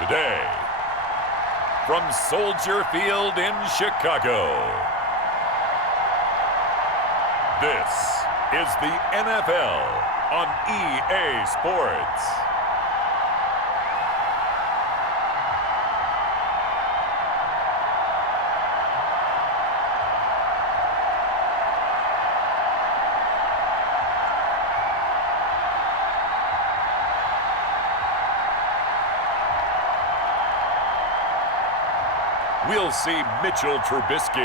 Today, from Soldier Field in Chicago, this is the NFL on EA Sports. We'll see Mitchell Trubisky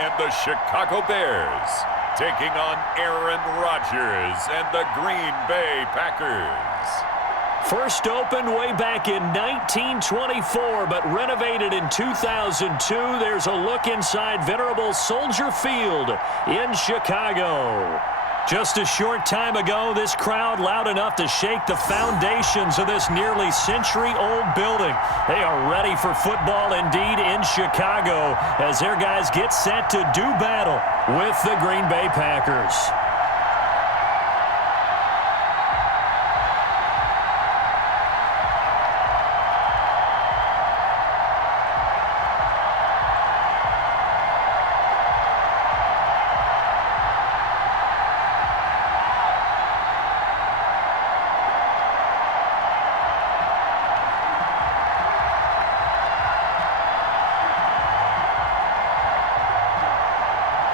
and the Chicago Bears taking on Aaron Rodgers and the Green Bay Packers. First opened way back in 1924, but renovated in 2002. There's a look inside venerable Soldier Field in Chicago. Just a short time ago, this crowd loud enough to shake the foundations of this nearly century-old building. They are ready for football indeed in Chicago as their guys get set to do battle with the Green Bay Packers.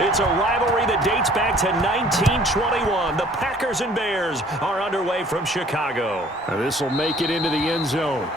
It's a rivalry that dates back to 1921. The Packers and Bears are underway from Chicago. This will make it into the end zone.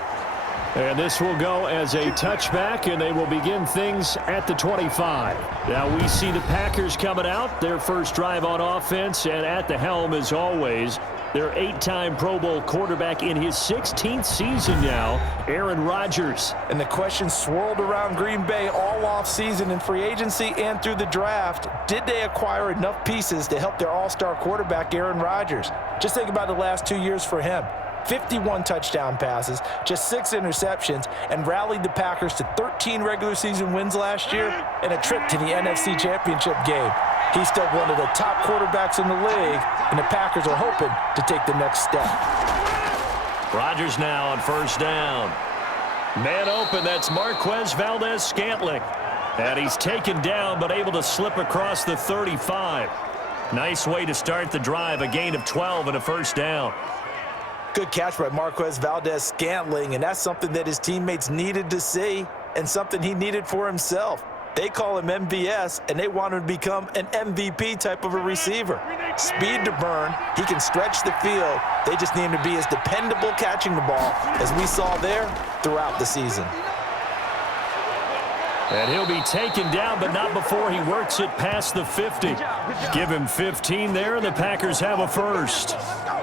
And this will go as a touchback, and they will begin things at the 25. Now we see the Packers coming out, their first drive on offense, and at the helm, as always, their 8-time Pro Bowl quarterback in his 16th season now, Aaron Rodgers. And the question swirled around Green Bay all offseason in free agency and through the draft. Did they acquire enough pieces to help their all-star quarterback, Aaron Rodgers? Just think about the last 2 years for him. 51 touchdown passes, just 6 interceptions, and rallied the Packers to 13 regular season wins last year and a trip to the NFC Championship game. He's still one of the top quarterbacks in the league, and the Packers are hoping to take the next step. Rodgers now on first down. Man open, that's Marquez Valdes-Scantling. And he's taken down, but able to slip across the 35. Nice way to start the drive, a gain of 12 and a first down. Good catch by Marquez Valdes-Scantling, and that's something that his teammates needed to see and something he needed for himself. They call him MVS, and they want him to become an MVP type of a receiver. Speed to burn. He can stretch the field. They just need him to be as dependable catching the ball as we saw there throughout the season. And he'll be taken down, but not before he works it past the 50. Give him 15 there, and the Packers have a first.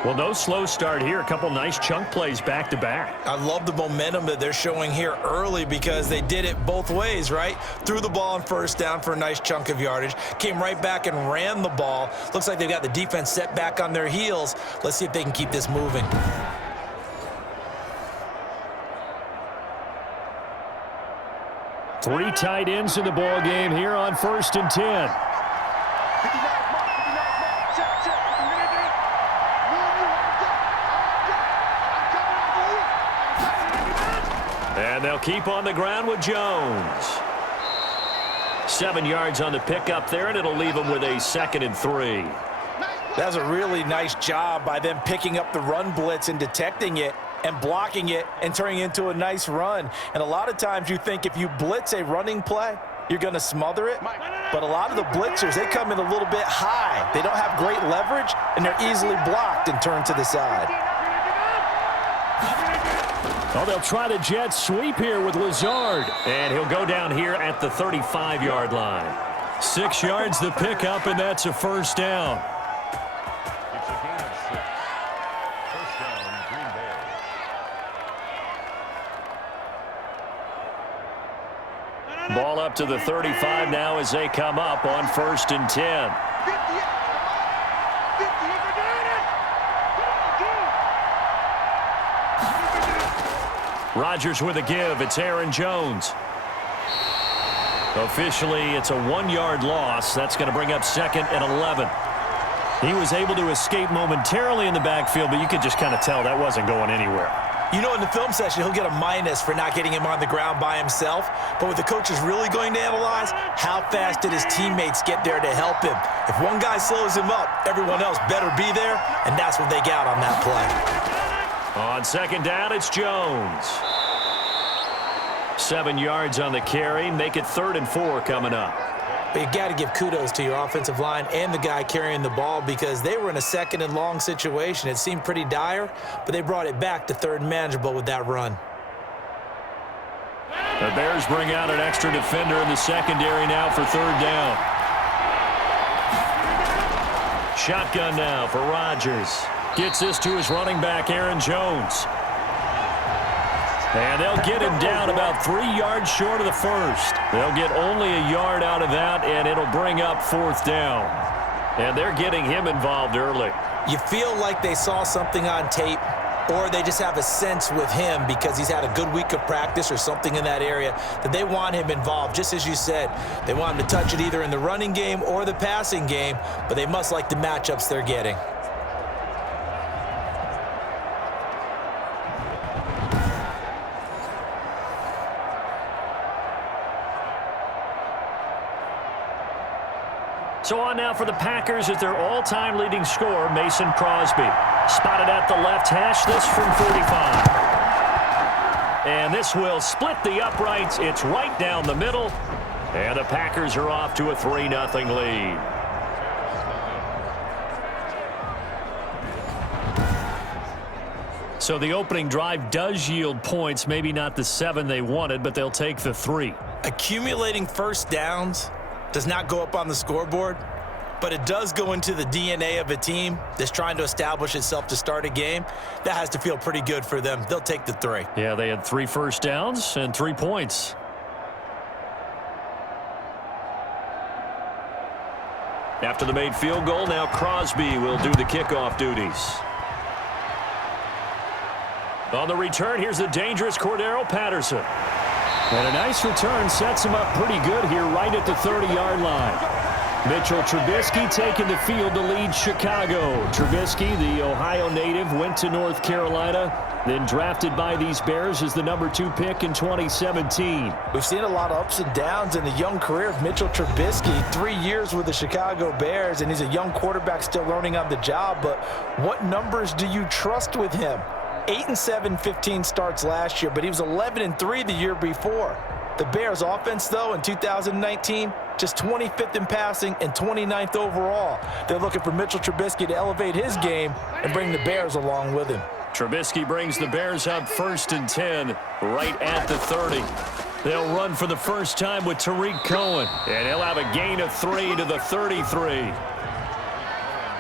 Well, no slow start here. A couple nice chunk plays back-to-back. I love the momentum that they're showing here early because they did it both ways, right? Threw the ball on first down for a nice chunk of yardage. Came right back and ran the ball. Looks like they've got the defense set back on their heels. Let's see if they can keep this moving. Three tight ends in the ball game here on 1st and 10. And they'll keep on the ground with Jones. 7 yards on the pickup there, and it'll leave them with a 2nd and 3. That was a really nice job by them picking up the run blitz and detecting it and blocking it and turning it into a nice run. And a lot of times you think if you blitz a running play, you're going to smother it. But a lot of the blitzers, they come in a little bit high. They don't have great leverage, and they're easily blocked and turned to the side. Oh, they'll try the jet sweep here with Lazard. And he'll go down here at the 35-yard line. 6 yards the pickup, and that's a first down. It's a gain of 6. First down, Green Bay. Ball up to the 35 now as they come up on 1st and 10. Rodgers with a give. It's Aaron Jones. Officially, it's a 1-yard loss. That's going to bring up 2nd and 11. He was able to escape momentarily in the backfield, but you could just kind of tell that wasn't going anywhere. You know, in the film session, he'll get a minus for not getting him on the ground by himself. But what the coach is really going to analyze, how fast did his teammates get there to help him? If one guy slows him up, everyone else better be there, and that's what they got on that play. On second down, it's Jones. 7 yards on the carry. Make it 3rd and 4 coming up. But you got to give kudos to your offensive line and the guy carrying the ball because they were in a 2nd and long situation. It seemed pretty dire, but they brought it back to 3rd and manageable with that run. The Bears bring out an extra defender in the secondary now for 3rd down. Shotgun now for Rodgers. Gets this to his running back, Aaron Jones. And they'll get him down about 3 yards short of the first. They'll get only a yard out of that, and it'll bring up 4th down. And they're getting him involved early. You feel like they saw something on tape, or they just have a sense with him because he's had a good week of practice or something in that area that they want him involved. Just as you said, they want him to touch it either in the running game or the passing game, but they must like the matchups they're getting. So on now for the Packers is their all-time leading scorer, Mason Crosby. Spotted at the left hash, this from 45. And this will split the uprights. It's right down the middle. And the Packers are off to a 3-0 lead. So the opening drive does yield points, maybe not the 7 they wanted, but they'll take the 3. Accumulating first downs does not go up on the scoreboard, but it does go into the DNA of a team that's trying to establish itself to start a game. That has to feel pretty good for them. They'll take the 3. Yeah, they had 3 first downs and 3 points. After the made field goal, now Crosby will do the kickoff duties. On the return, here's the dangerous Cordero Patterson. And a nice return sets him up pretty good here right at the 30-yard line. Mitchell Trubisky taking the field to lead Chicago. Trubisky, the Ohio native, went to North Carolina, then drafted by these Bears as the number 2 pick in 2017. We've seen a lot of ups and downs in the young career of Mitchell Trubisky. 3 years with the Chicago Bears, and he's a young quarterback still learning on the job. But what numbers do you trust with him? 8-7, 15 starts last year, but he was 11-3 the year before. The Bears offense, though, in 2019, just 25th in passing and 29th overall. They're looking for Mitchell Trubisky to elevate his game and bring the Bears along with him. Trubisky brings the Bears up 1st and 10, right at the 30. They'll run for the first time with Tariq Cohen, and he'll have a gain of 3 to the 33.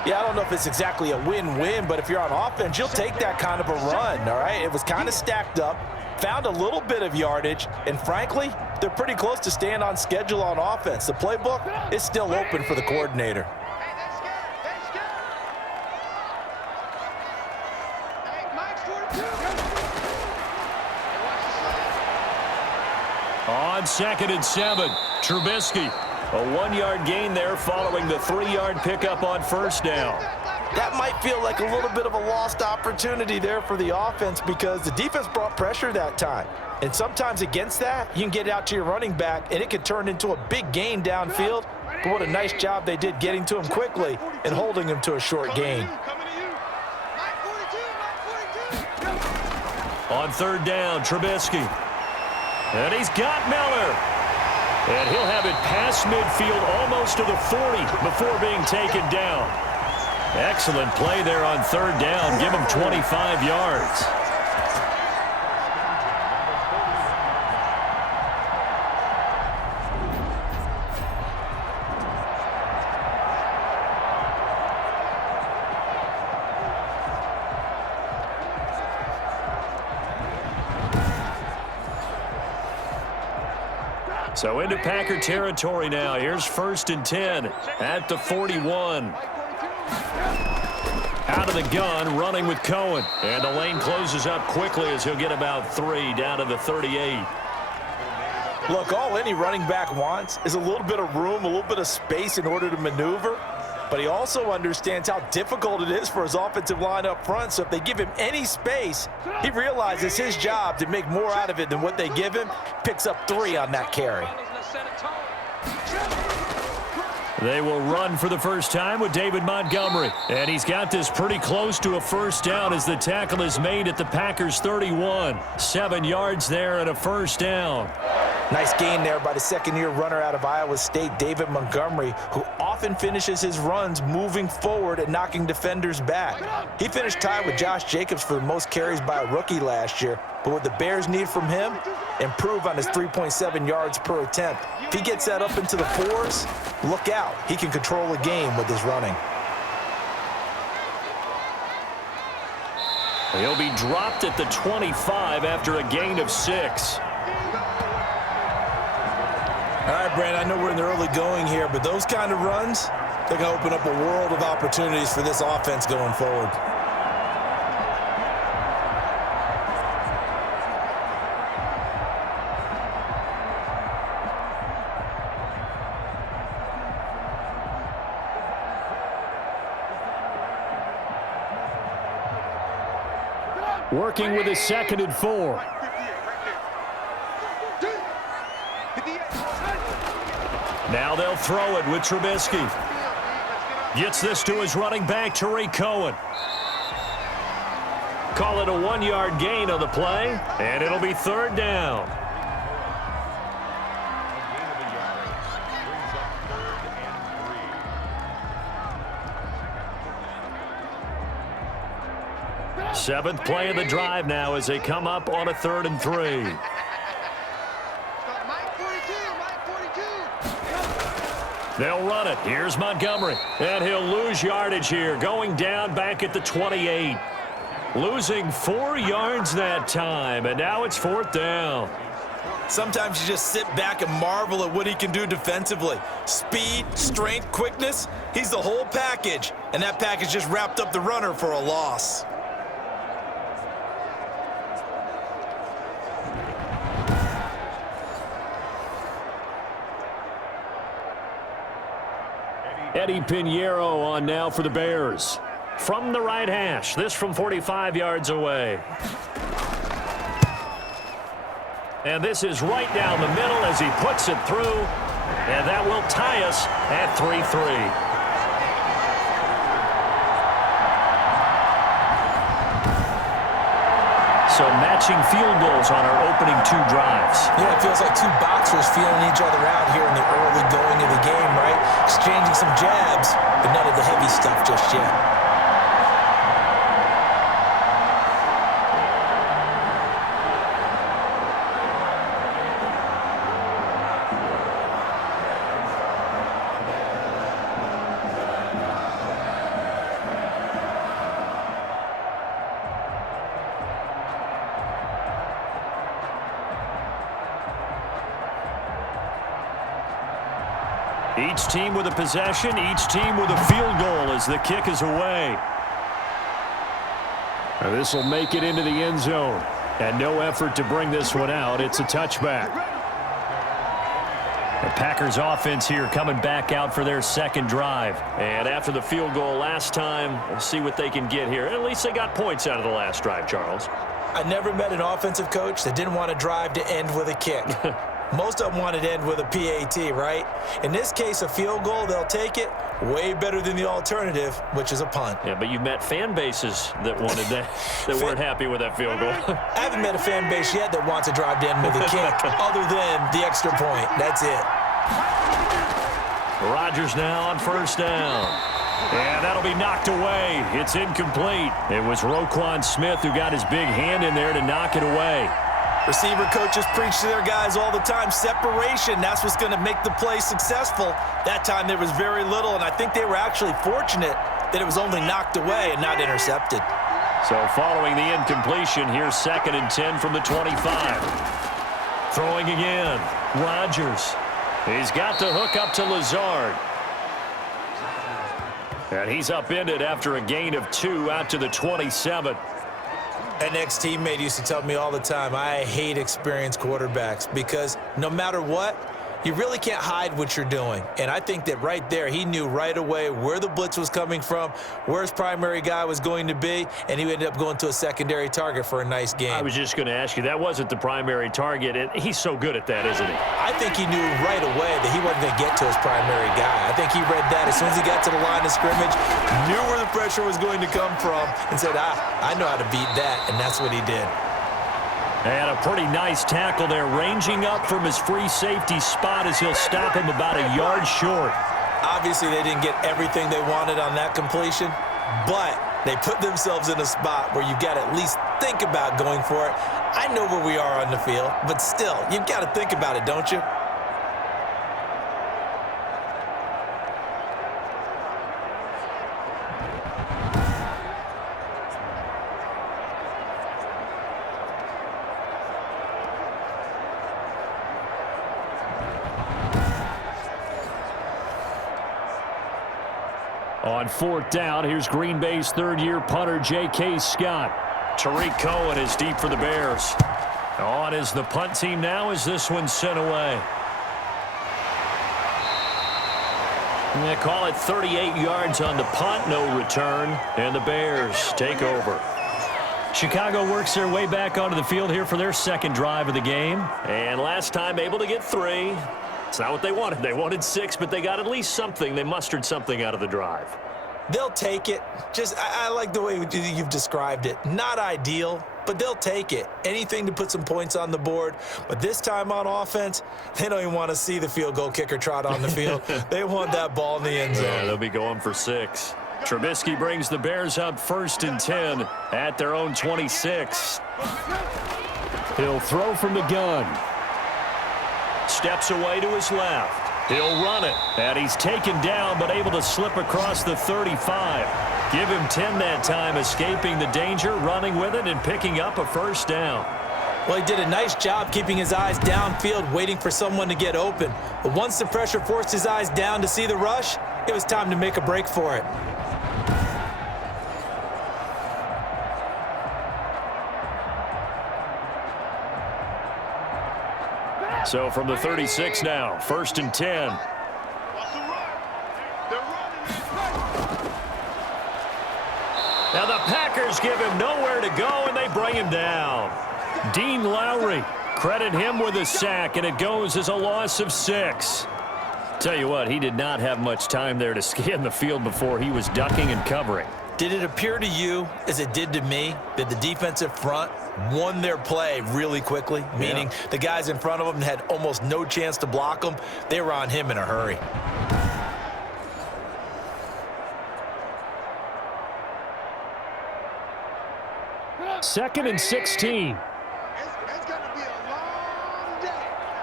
Yeah, I don't know if it's exactly a win-win, but if you're on offense, you'll take that kind of a run, all right? It was kind of stacked up, found a little bit of yardage, and frankly, they're pretty close to staying on schedule on offense. The playbook is still open for the coordinator. On 2nd and 7, Trubisky. A 1-yard gain there following the 3-yard pickup on 1st down. That might feel like a little bit of a lost opportunity there for the offense because the defense brought pressure that time. And sometimes against that, you can get out to your running back, and it can turn into a big gain downfield. But what a nice job they did getting to him quickly and holding him to a short gain. On 3rd down, Trubisky. And he's got Miller. And he'll have it past midfield almost to the 40 before being taken down. Excellent play there on 3rd down. Give him 25 yards. So into Packer territory now. Here's 1st and 10 at the 41. Out of the gun, running with Cohen. And the lane closes up quickly as he'll get about 3 down to the 38. Look, all any running back wants is a little bit of room, a little bit of space in order to maneuver. but he also understands how difficult it is for his offensive line up front. So if they give him any space, he realizes his job to make more out of it than what they give him. Picks up 3 on that carry. They will run for the first time with David Montgomery. And he's got this pretty close to a first down as the tackle is made at the Packers' 31. 7 yards there and a first down. Nice gain there by the second-year runner out of Iowa State, David Montgomery, who often finishes his runs moving forward and knocking defenders back. He finished tied with Josh Jacobs for the most carries by a rookie last year. But what the Bears need from him, improve on his 3.7 yards per attempt. If he gets that up into the 4s, look out. He can control a game with his running. He'll be dropped at the 25 after a gain of 6. All right, Brandon, I know we're in the early going here, but those kind of runs, they're going to open up a world of opportunities for this offense going forward. Working with a 2nd and 4. Now they'll throw it with Trubisky. Gets this to his running back, Tariq Cohen. Call it a 1-yard gain on the play, and it'll be 3rd down. Seventh play of the drive now as they come up on a 3rd and 3. They'll run it. Here's Montgomery. And he'll lose yardage here, going down back at the 28. Losing 4 yards that time, and now it's 4th down. Sometimes you just sit back and marvel at what he can do defensively. Speed, strength, quickness, he's the whole package. And that package just wrapped up the runner for a loss. Eddie Pinheiro on now for the Bears. From the right hash, this from 45 yards away. And this is right down the middle as he puts it through. And that will tie us at 3-3. So matching field goals on our opening 2 drives. Yeah, it feels like 2 boxers feeling each other out here in the early going of the game, right? Exchanging some jabs, but none of the heavy stuff just yet. Each team with a possession, each team with a field goal as the kick is away. This will make it into the end zone. And no effort to bring this one out. It's a touchback. The Packers offense here coming back out for their 2nd drive. And after the field goal last time, we'll see what they can get here. At least they got points out of the last drive, Charles. I never met an offensive coach that didn't want to drive to end with a kick. Most of them wanted to end with a PAT, right? In this case, a field goal, they'll take it. Way better than the alternative, which is a punt. Yeah, but you've met fan bases that wanted that, that weren't happy with that field goal. I haven't met a fan base yet that wants to drive to end with a kick, other than the extra point. That's it. Rodgers now on 1st down. And that'll be knocked away. It's incomplete. It was Roquan Smith who got his big hand in there to knock it away. Receiver coaches preach to their guys all the time. Separation, that's what's going to make the play successful. That time there was very little, and I think they were actually fortunate that it was only knocked away and not intercepted. So following the incompletion, here's 2nd and 10 from the 25. Throwing again. Rodgers. He's got the hook up to Lazard. And he's upended after a gain of 2 out to the 27. An ex-teammate used to tell me all the time, I hate experienced quarterbacks because no matter what, You really can't hide what you're doing. And I think that right there, he knew right away where the blitz was coming from, where his primary guy was going to be, and he ended up going to a secondary target for a nice game. I was just going to ask you, that wasn't the primary target, and he's so good at that, isn't he? I think he knew right away that he wasn't going to get to his primary guy. I think he read that as soon as he got to the line of scrimmage, knew where the pressure was going to come from, and said, I know how to beat that, and that's what he did. And a pretty nice tackle there, ranging up from his free safety spot as he'll stop him about a yard short. Obviously, they didn't get everything they wanted on that completion, but they put themselves in a spot where you've got to at least think about going for it. I know where we are on the field, but still, you've got to think about it, don't you? On fourth down, here's Green Bay's third-year punter, J.K. Scott. Tariq Cohen is deep for the Bears. On is the punt team now as this one's sent away. And they call it 38 yards on the punt, no return, and the Bears take over. Chicago works their way back onto the field here for their second drive of the game. And last time able to get 3. It's not what they wanted. They wanted 6, but they got at least something. They mustered something out of the drive. They'll take it. I like the way you've described it. Not ideal, but they'll take it. Anything to put some points on the board. But this time on offense, they don't even want to see the field goal kicker trot on the field. They want that ball in the end zone. Yeah, they'll be going for 6. Trubisky brings the Bears up 1st and 10 at their own 26. He'll throw from the gun. Steps away to his left. He'll run it. And he's taken down, but able to slip across the 35. Give him 10 that time, escaping the danger, running with it, and picking up a first down. Well, he did a nice job keeping his eyes downfield, waiting for someone to get open. But once the pressure forced his eyes down to see the rush, it was time to make a break for it. So from the 36 now, 1st and 10. Now the Packers give him nowhere to go, and they bring him down. Dean Lowry, credit him with a sack, and it goes as a loss of 6. Tell you what, he did not have much time there to scan the field before he was ducking and covering. Did it appear to you, as it did to me, that the defensive front won their play really quickly? Meaning the guys in front of them had almost no chance to block them. They were on him in a hurry. Second and 16. It's going to be a long day.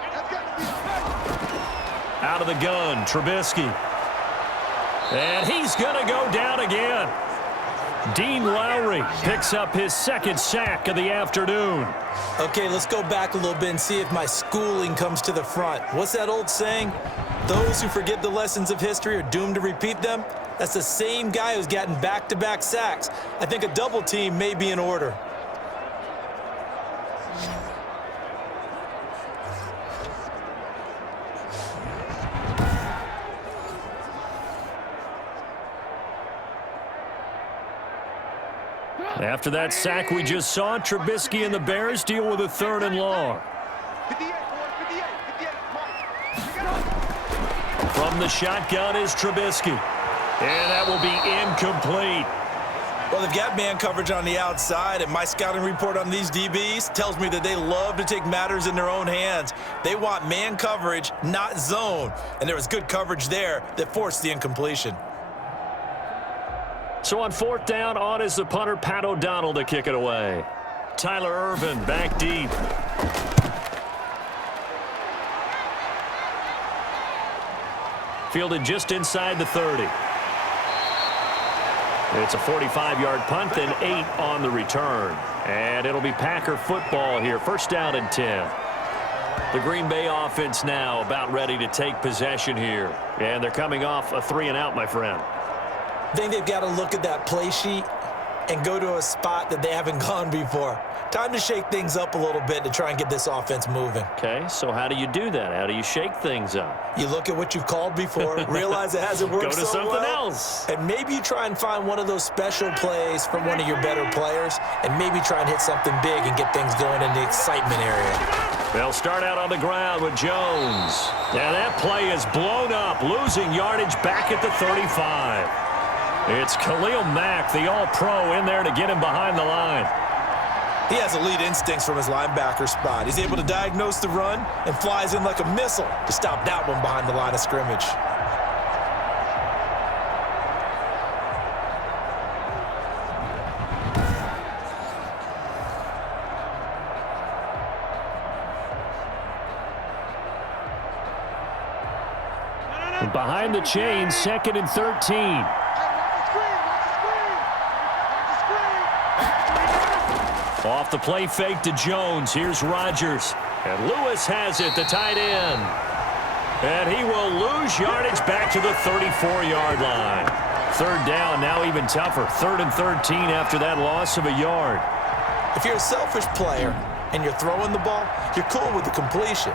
It's going to be Out of the gun, Trubisky. And he's going to go down again. Dean Lowry picks up his 2nd sack of the afternoon. Okay, let's go back a little bit and see if my schooling comes to the front. What's that old saying? Those who forget the lessons of history are doomed to repeat them. That's the same guy who's gotten back-to-back sacks. I think a double team may be in order. After that sack we just saw, Trubisky and the Bears deal with a 3rd and long. 58, 58. From the shotgun is Trubisky. And that will be incomplete. Well, they've got man coverage on the outside, and my scouting report on these DBs tells me that they love to take matters in their own hands. They want man coverage, not zone. And there was good coverage there that forced the incompletion. So on 4th down, on is the punter, Pat O'Donnell, to kick it away. Tyler Ervin back deep. Fielded just inside the 30. It's a 45-yard punt, then 8 on the return. And it'll be Packer football here. 1st down and 10. The Green Bay offense now about ready to take possession here. And they're coming off a 3-and-out, my friend. I think they've got to look at that play sheet and go to a spot that they haven't gone before. Time to shake things up a little bit to try and get this offense moving. Okay, so how do you do that? How do you shake things up? You look at what you've called before, realize it hasn't worked Go to so something well, else. and maybe you try and find one of those special plays from one of your better players, and maybe try and hit something big and get things going in the excitement area. They'll start out on the ground with Jones. Yeah, that play is blown up, losing yardage back at the 35. It's Khalil Mack, the all-pro, in there to get him behind the line. He has elite instincts from his linebacker spot. He's able to diagnose the run and flies in like a missile to stop that one behind the line of scrimmage. Behind the chain, 2nd and 13. Off the play fake to Jones. Here's Rodgers. And Lewis has it, the tight end. And he will lose yardage back to the 34-yard line. 3rd down, now even tougher. 3rd and 13 after that loss of a yard. If you're a selfish player and you're throwing the ball, you're cool with the completion.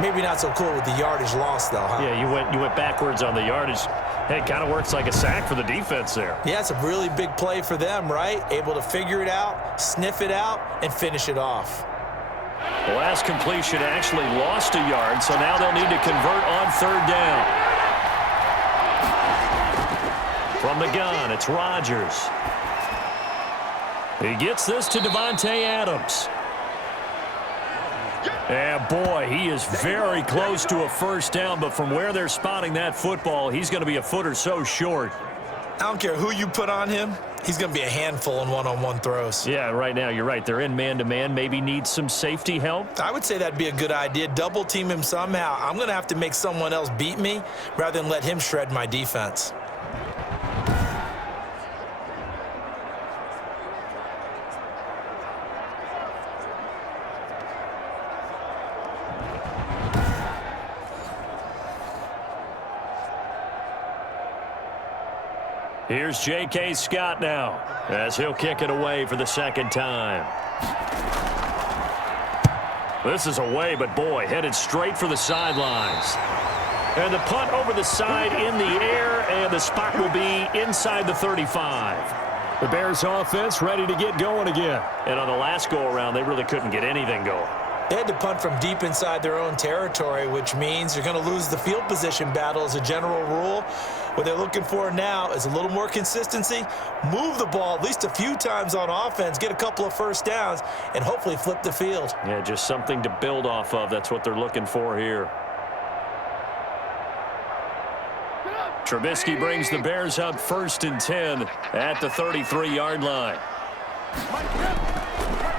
Maybe not so cool with the yardage loss, though, huh? Yeah, you went backwards on the yardage. Hey, it kind of works like a sack for the defense there. Yeah, it's a really big play for them, right? Able to figure it out, sniff it out, and finish it off. The last completion actually lost a yard, so now they'll need to convert on 3rd down. From the gun, it's Rodgers. He gets this to Devontae Adams. And boy, he is very close to a 1st down, but from where they're spotting that football, he's going to be a foot or so short. I don't care who you put on him, he's going to be a handful in one-on-one throws. Yeah, right now, you're right. They're in man-to-man. Maybe need some safety help. I would say that'd be a good idea. Double team him somehow. I'm going to have to make someone else beat me rather than let him shred my defense. Here's J.K. Scott now as he'll kick it away for the 2nd time. This is away, but boy, headed straight for the sidelines. And the punt over the side in the air, and the spot will be inside the 35. The Bears offense ready to get going again. And on the last go-around, they really couldn't get anything going. They had to punt from deep inside their own territory, which means you're going to lose the field position battle as a general rule. What they're looking for now is a little more consistency, move the ball at least a few times on offense, get a couple of 1st downs, and hopefully flip the field. Yeah, just something to build off of. That's what they're looking for here. Trubisky brings the Bears up 1st and 10 at the 33-yard line.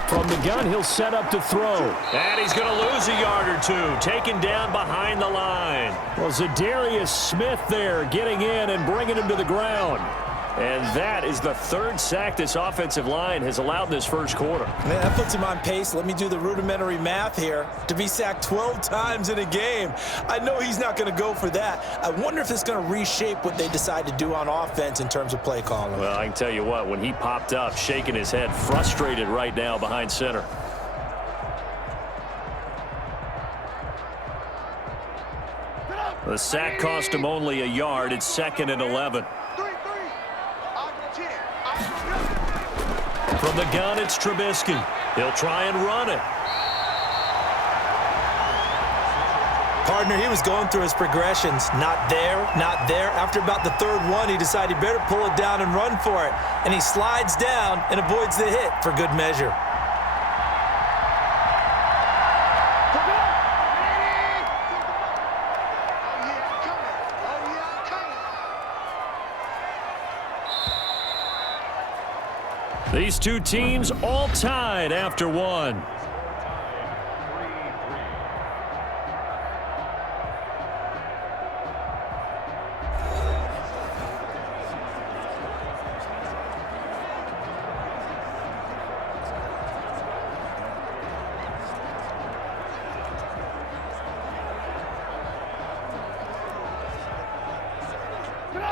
From the gun, he'll set up to throw. And he's going to lose a yard or two, taken down behind the line. Well, Zadarius Smith there getting in and bringing him to the ground. And that is the 3rd sack this offensive line has allowed this 1st quarter. Man, that puts him on pace. Let me do the rudimentary math here. To be sacked 12 times in a game, I know he's not going to go for that. I wonder if it's going to reshape what they decide to do on offense in terms of play calling. Well, I can tell you what, when he popped up, shaking his head, frustrated right now behind center. The sack cost him only a yard. It's 2nd and 11. From the gun, it's Trubisky. He'll try and run it. Partner, he was going through his progressions. Not there, not there. After about the 3rd one, he decided he better pull it down and run for it. And he slides down and avoids the hit for good measure. These two teams all tied after one.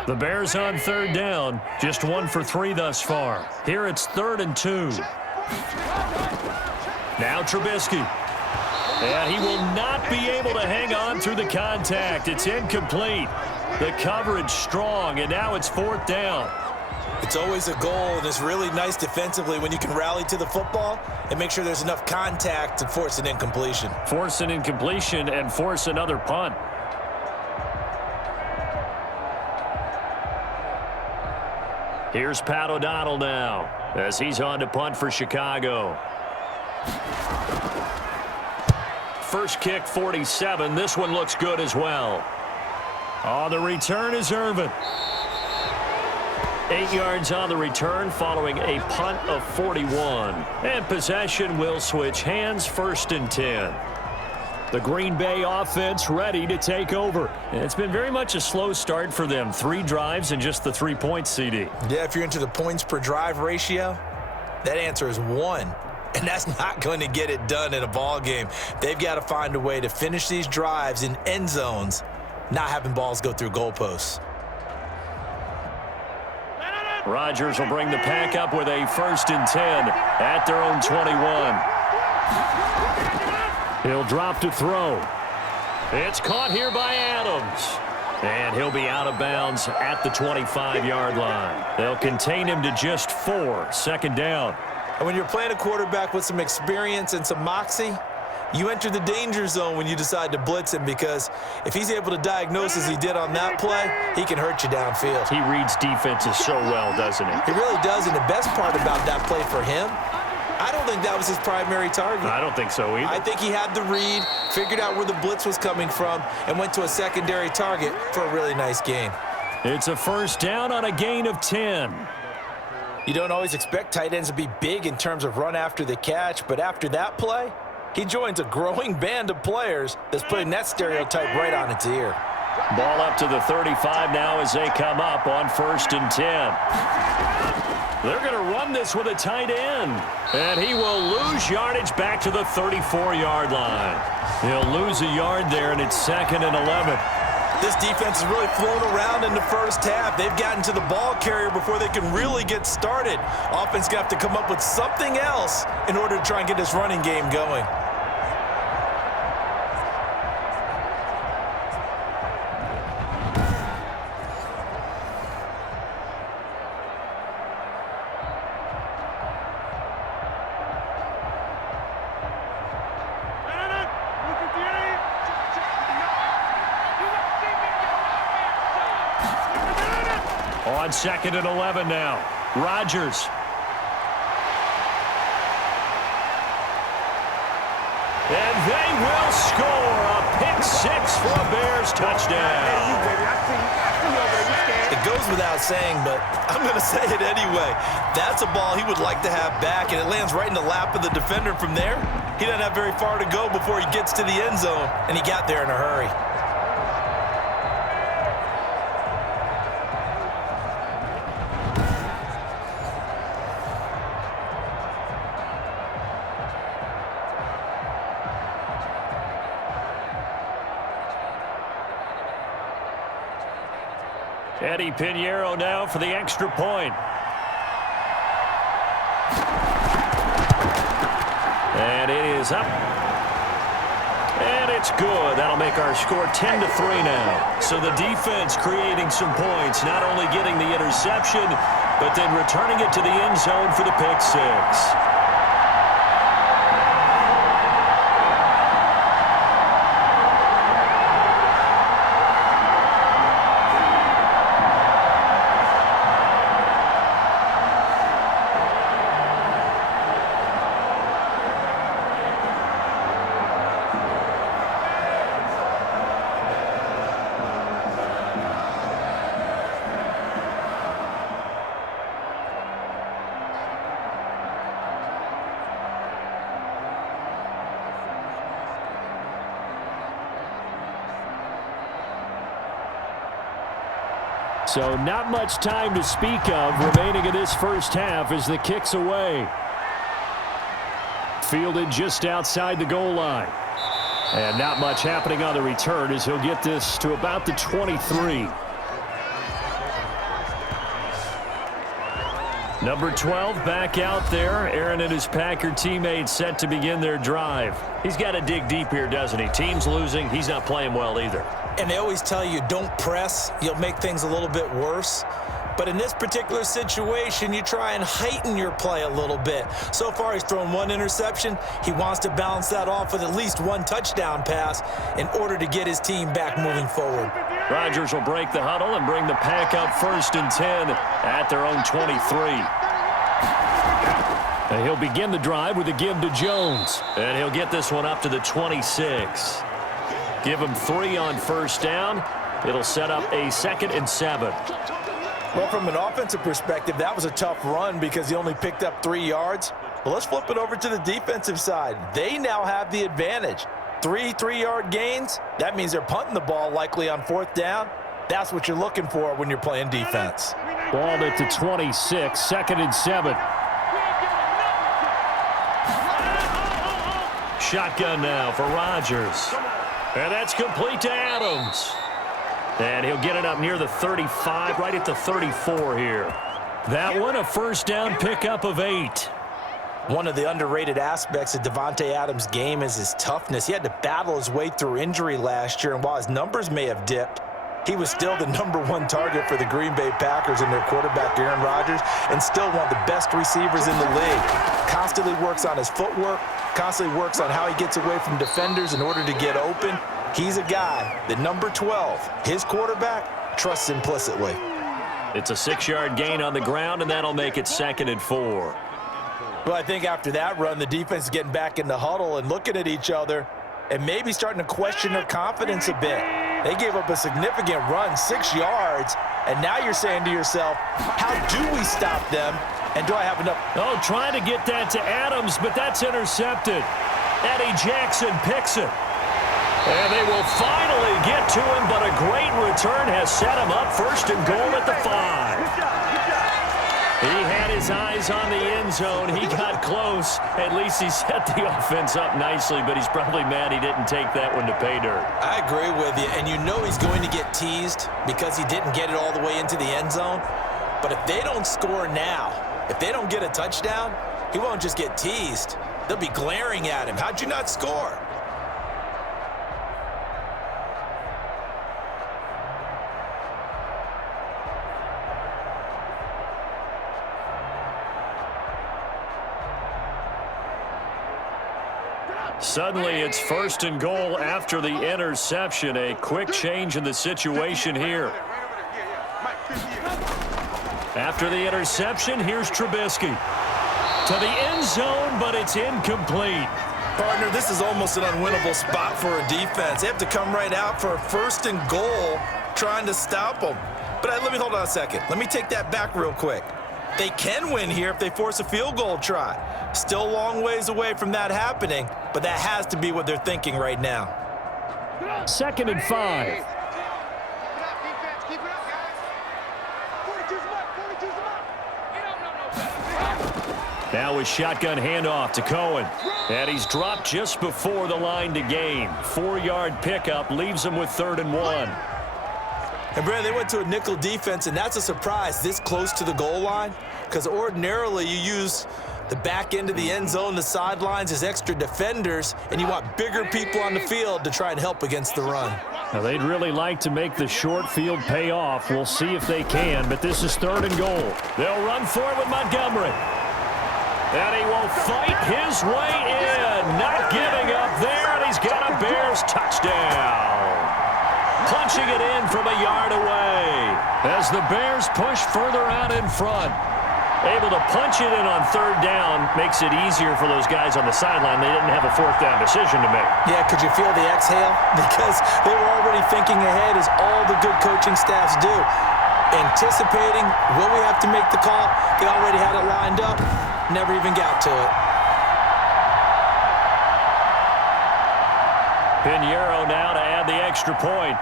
The Bears on third down, just 1 for 3 thus far. Here it's 3rd and 2. Now Trubisky. And he will not be able to hang on through the contact. It's incomplete. The coverage strong, and now it's 4th down. It's always a goal, and it's really nice defensively when you can rally to the football and make sure there's enough contact to force an incompletion. Force an incompletion and force another punt. Here's Pat O'Donnell now as he's on to punt for Chicago. First kick, 47. This one looks good as well. On the return is Irvin. 8 yards on the return following a punt of 41. And possession will switch hands, 1st and 10. The Green Bay offense ready to take over. It's been very much a slow start for them. 3 drives and just the 3 points, CD. Yeah, if you're into the points per drive ratio, that answer is 1. And that's not going to get it done in a ball game. They've got to find a way to finish these drives in end zones, not having balls go through goalposts. Rodgers will bring the pack up with a 1st and 10 at their own 21. He'll drop to throw. It's caught here by Adams. And he'll be out of bounds at the 25-yard line. They'll contain him to just 4, 2nd down. And when you're playing a quarterback with some experience and some moxie, you enter the danger zone when you decide to blitz him, because if he's able to diagnose as he did on that play, he can hurt you downfield. He reads defenses so well, doesn't he? He really does, and the best part about that play for him, I don't think that was his primary target. I don't think so either. I think he had the read, figured out where the blitz was coming from, and went to a secondary target for a really nice gain. It's a 1st down on a gain of 10. You don't always expect tight ends to be big in terms of run after the catch, but after that play, he joins a growing band of players that's putting that stereotype right on its ear. Ball up to the 35 now as they come up on 1st and 10. They're going to run this with a tight end, and he will lose yardage back to the 34-yard line. He'll lose a yard there, and it's 2nd and 11. This defense has really flown around in the first half. They've gotten to the ball carrier before they can really get started. Offense going to have to come up with something else in order to try and get this running game going. On 2nd and 11 now. Rodgers. And they will score a pick-6 for a Bears touchdown. It goes without saying, but I'm going to say it anyway. That's a ball he would like to have back, and it lands right in the lap of the defender from there. He doesn't have very far to go before he gets to the end zone, and he got there in a hurry. Eddie Pinheiro now for the extra point. And it is up. And it's good. That'll make our score 10-3 now. So the defense creating some points, not only getting the interception, but then returning it to the end zone for the pick-6. So not much time to speak of remaining in this first half as the kick's away. Fielded just outside the goal line. And not much happening on the return as he'll get this to about the 23. Number 12 back out there. Aaron and his Packer teammates set to begin their drive. He's got to dig deep here, doesn't he? Team's losing. He's not playing well either. And they always tell you, don't press. You'll make things a little bit worse. But in this particular situation, you try and heighten your play a little bit. So far, he's thrown one interception. He wants to balance that off with at least one touchdown pass in order to get his team back moving forward. Rodgers will break the huddle and bring the pack up 1st and 10 at their own 23. And he'll begin the drive with a give to Jones. And he'll get this one up to the 26. Give him 3 on 1st down. It'll set up a 2nd and 7. Well, from an offensive perspective, that was a tough run because he only picked up 3 yards. Well, let's flip it over to the defensive side. They now have the advantage. 3 3-yard gains, that means they're punting the ball likely on 4th down. That's what you're looking for when you're playing defense. Ball at the 26, 2nd and 7. Shotgun now for Rodgers. And that's complete to Adams. And he'll get it up near the 35, right at the 34 here. That one, a 1st down pickup of 8. One of the underrated aspects of Davante Adams' game is his toughness. He had to battle his way through injury last year, and while his numbers may have dipped, he was still the #1 target for the Green Bay Packers and their quarterback, Aaron Rodgers, and still one of the best receivers in the league. Constantly works on his footwork, constantly works on how he gets away from defenders in order to get open. He's a guy that number 12, his quarterback, trusts implicitly. It's a 6-yard gain on the ground, and that'll make it 2nd and 4. Well, I think after that run, the defense is getting back in the huddle and looking at each other and maybe starting to question their confidence a bit. They gave up a significant run, 6 yards, and now you're saying to yourself, how do we stop them, and do I have enough? Oh, trying to get that to Adams, but that's intercepted. Eddie Jackson picks it. And they will finally get to him, but a great return has set him up 1st and goal at the 5. He had his eyes on the end zone. He got close. At least he set the offense up nicely, but he's probably mad he didn't take that one to pay dirt. I agree with you, and you know he's going to get teased because he didn't get it all the way into the end zone. But if they don't score now, if they don't get a touchdown, he won't just get teased. They'll be glaring at him. How'd you not score? Suddenly, it's 1st and goal after the interception. A quick change in the situation here. After the interception, here's Trubisky. To the end zone, but it's incomplete. Partner, this is almost an unwinnable spot for a defense. They have to come right out for a 1st and goal trying to stop them. But let me hold on a second. Let me take that back real quick. They can win here if they force a field goal try. Still a long ways away from that happening, but that has to be what they're thinking right now. 2nd and 5. Now a shotgun handoff to Cohen. And he's dropped just before the line to gain. 4-yard pickup leaves him with 3rd and 1. And, Brad, they went to a nickel defense, and that's a surprise this close to the goal line because ordinarily you use the back end of the end zone, the sidelines as extra defenders, and you want bigger people on the field to try and help against the run. Now, they'd really like to make the short field pay off. We'll see if they can, but this is 3rd and goal. They'll run for it with Montgomery. And he will fight his way in, not giving up there, and he's got a Bears touchdown. Punching it in from a yard away as the Bears push further out in front. Able to punch it in on 3rd down makes it easier for those guys on the sideline. They didn't have a 4th down decision to make. Yeah, could you feel the exhale? Because they were already thinking ahead, as all the good coaching staffs do. Anticipating, will we have to make the call? They already had it lined up, never even got to it. Pinheiro now to add the extra point.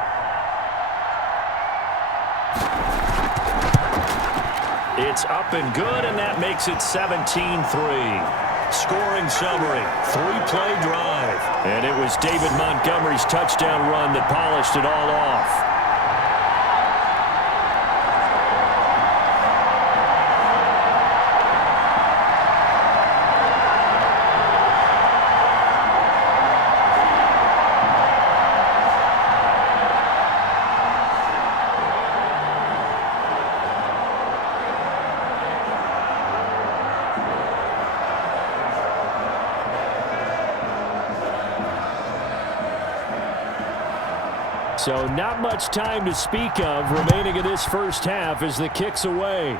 It's up and good, and that makes it 17-3. Scoring summary, 3-play drive. And it was David Montgomery's touchdown run that polished it all off. So not much time to speak of remaining in this first half as the kick's away.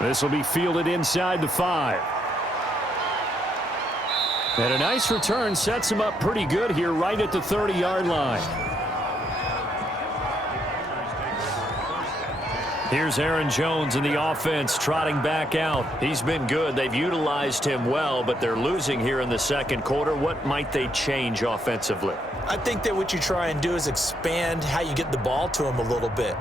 This will be fielded inside the 5. And a nice return sets him up pretty good here right at the 30-yard line. Here's Aaron Jones in the offense trotting back out. He's been good. They've utilized him well, but they're losing here in the second quarter. What might they change offensively? I think that what you try and do is expand how you get the ball to him a little bit.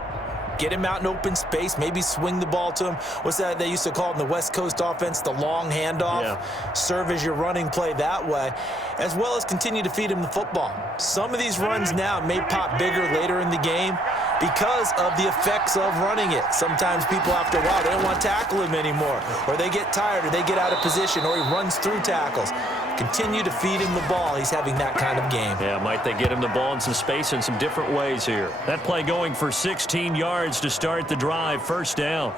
Get him out in open space, maybe swing the ball to him. What's that they used to call it in the West Coast offense, the long handoff? Yeah. Serve as your running play that way, as well as continue to feed him the football. Some of these runs now may pop bigger later in the game because of the effects of running it. Sometimes people, after a while, they don't want to tackle him anymore, or they get tired, or they get out of position, or he runs through tackles. Continue to feed him the ball. He's having that kind of game. Yeah, might they get him the ball in some space in some different ways here. That play going for 16 yards to start the drive, first down.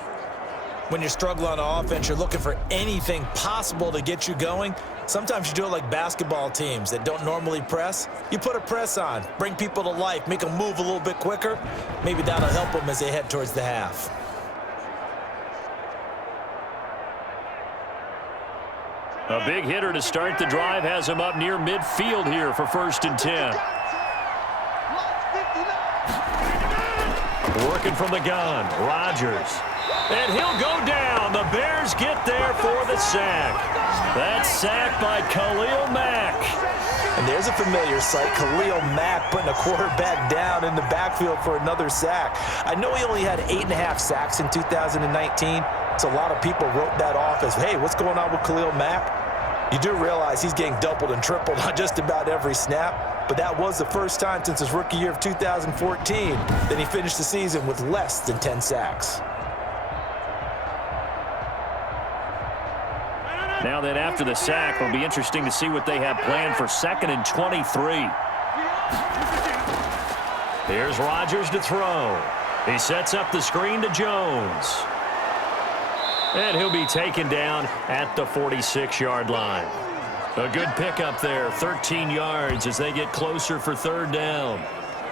When you're struggling on offense, you're looking for anything possible to get you going. Sometimes you do it like basketball teams that don't normally press. You put a press on, bring people to life, make them move a little bit quicker. Maybe that'll help them as they head towards the half. A big hitter to start the drive has him up near midfield here for 1st and 10. Working from the gun, Rodgers. And he'll go down. The Bears get there for the sack. That sack by Khalil Mack. And there's a familiar sight, Khalil Mack putting a quarterback down in the backfield for another sack. I know he only had 8.5 sacks in 2019, so a lot of people wrote that off as, hey, what's going on with Khalil Mack? You do realize he's getting doubled and tripled on just about every snap, but that was the first time since his rookie year of 2014 that he finished the season with less than 10 sacks. Now then, after the sack, it'll be interesting to see what they have planned for 2nd and 23. Here's Rodgers to throw. He sets up the screen to Jones. And he'll be taken down at the 46-yard line. A good pickup there, 13 yards as they get closer for 3rd down.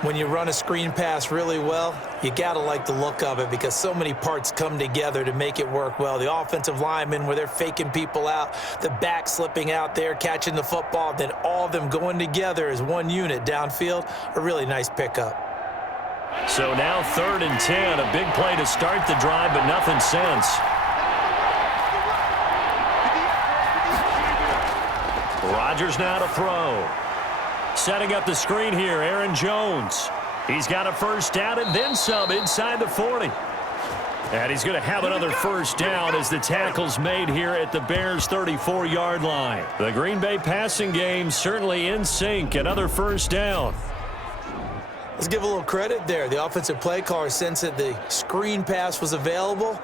When you run a screen pass really well, you got to like the look of it because so many parts come together to make it work well. The offensive linemen where they're faking people out, the back slipping out there, catching the football, then all of them going together as one unit downfield, a really nice pickup. So now 3rd and 10, a big play to start the drive, but nothing since. Rodgers now to throw. Setting up the screen here, Aaron Jones. He's got a 1st down and then some inside the 40. And he's going to have another 1st down as the tackle's made here at the Bears' 34-yard line. The Green Bay passing game certainly in sync. Another 1st down. Let's give a little credit there. The offensive play caller sensed that the screen pass was available.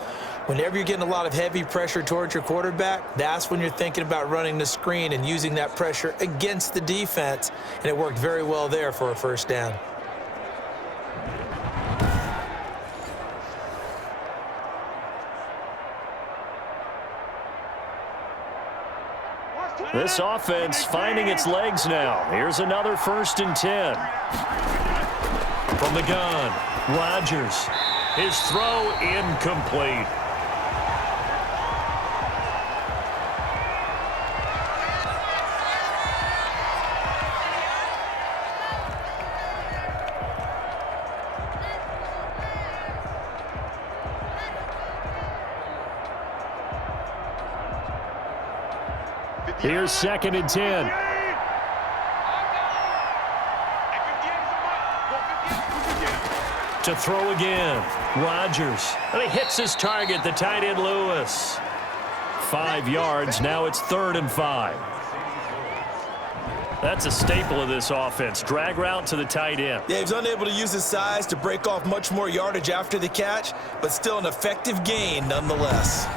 Whenever you're getting a lot of heavy pressure towards your quarterback, that's when you're thinking about running the screen and using that pressure against the defense. And it worked very well there for a 1st down. This offense finding its legs now. Here's another 1st and 10. From the gun, Rodgers. His throw incomplete. Here's 2nd and 10. To throw again, Rodgers. And he hits his target, the tight end Lewis. 5 yards, now it's 3rd and 5. That's a staple of this offense. Drag route to the tight end. Yeah, he's unable to use his size to break off much more yardage after the catch, but still an effective gain nonetheless.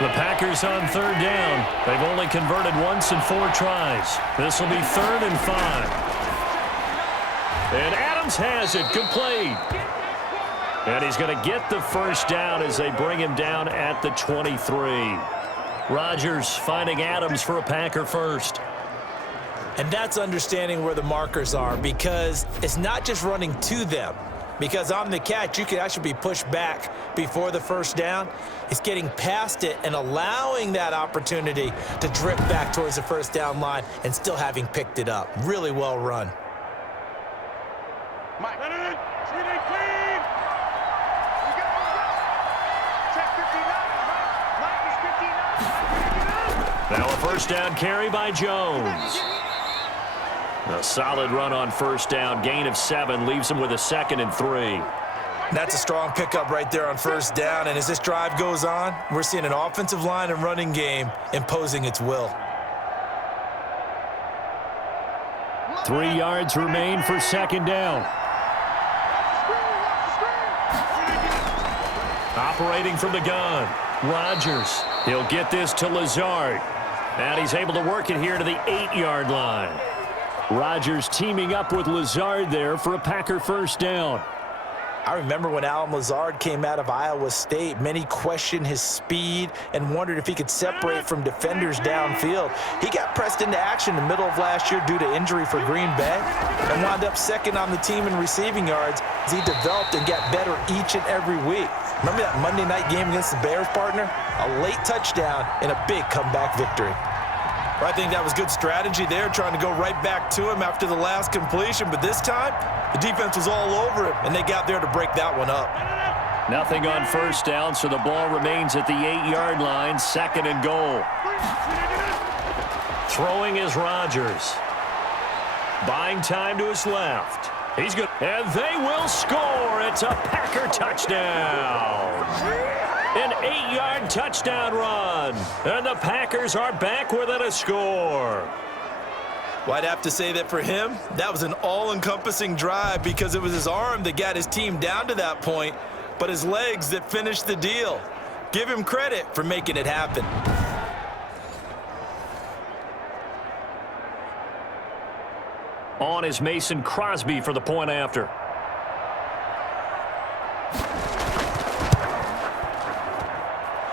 The Packers on 3rd down. They've only converted once in 4 tries. This will be 3rd and 5. And Adams has it, complete. And he's going to get the 1st down as they bring him down at the 23. Rodgers finding Adams for a Packer first. And that's understanding where the markers are, because it's not just running to them. Because on the catch, you could actually be pushed back before the first down. It's getting past it and allowing that opportunity to drift back towards the first down line and still having picked it up. Really well run. Mike. Clean. Check 59. Mike is 59. Now a first down carry by Jones. A solid run on first down. Gain of 7 leaves him with a 2nd and 3. That's a strong pickup right there on first down. And as this drive goes on, we're seeing an offensive line and running game imposing its will. 3 yards remain for second down. Operating from the gun, Rodgers. He'll get this to Lazard. And he's able to work it here to the 8-yard line. Rodgers teaming up with Lazard there for a Packer first down. I remember when Alan Lazard came out of Iowa State, many questioned his speed and wondered if he could separate from defenders downfield. He got pressed into action in the middle of last year due to injury for Green Bay and wound up second on the team in receiving yards as he developed and got better each and every week. Remember that Monday night game against the Bears, partner? A late touchdown and a big comeback victory. I think that was good strategy there, trying to go right back to him after the last completion. But this time, the defense was all over him, and they got there to break that one up. Nothing on first down, so the ball remains at the 8-yard line, 2nd and goal. Throwing is Rodgers. Buying time to his left. He's good. And they will score. It's a Packer touchdown. An 8-yard touchdown run. And the Packers are back within a score. Well, I'd have to say that for him, that was an all-encompassing drive because it was his arm that got his team down to that point, but his legs that finished the deal. Give him credit for making it happen. On is Mason Crosby for the point after.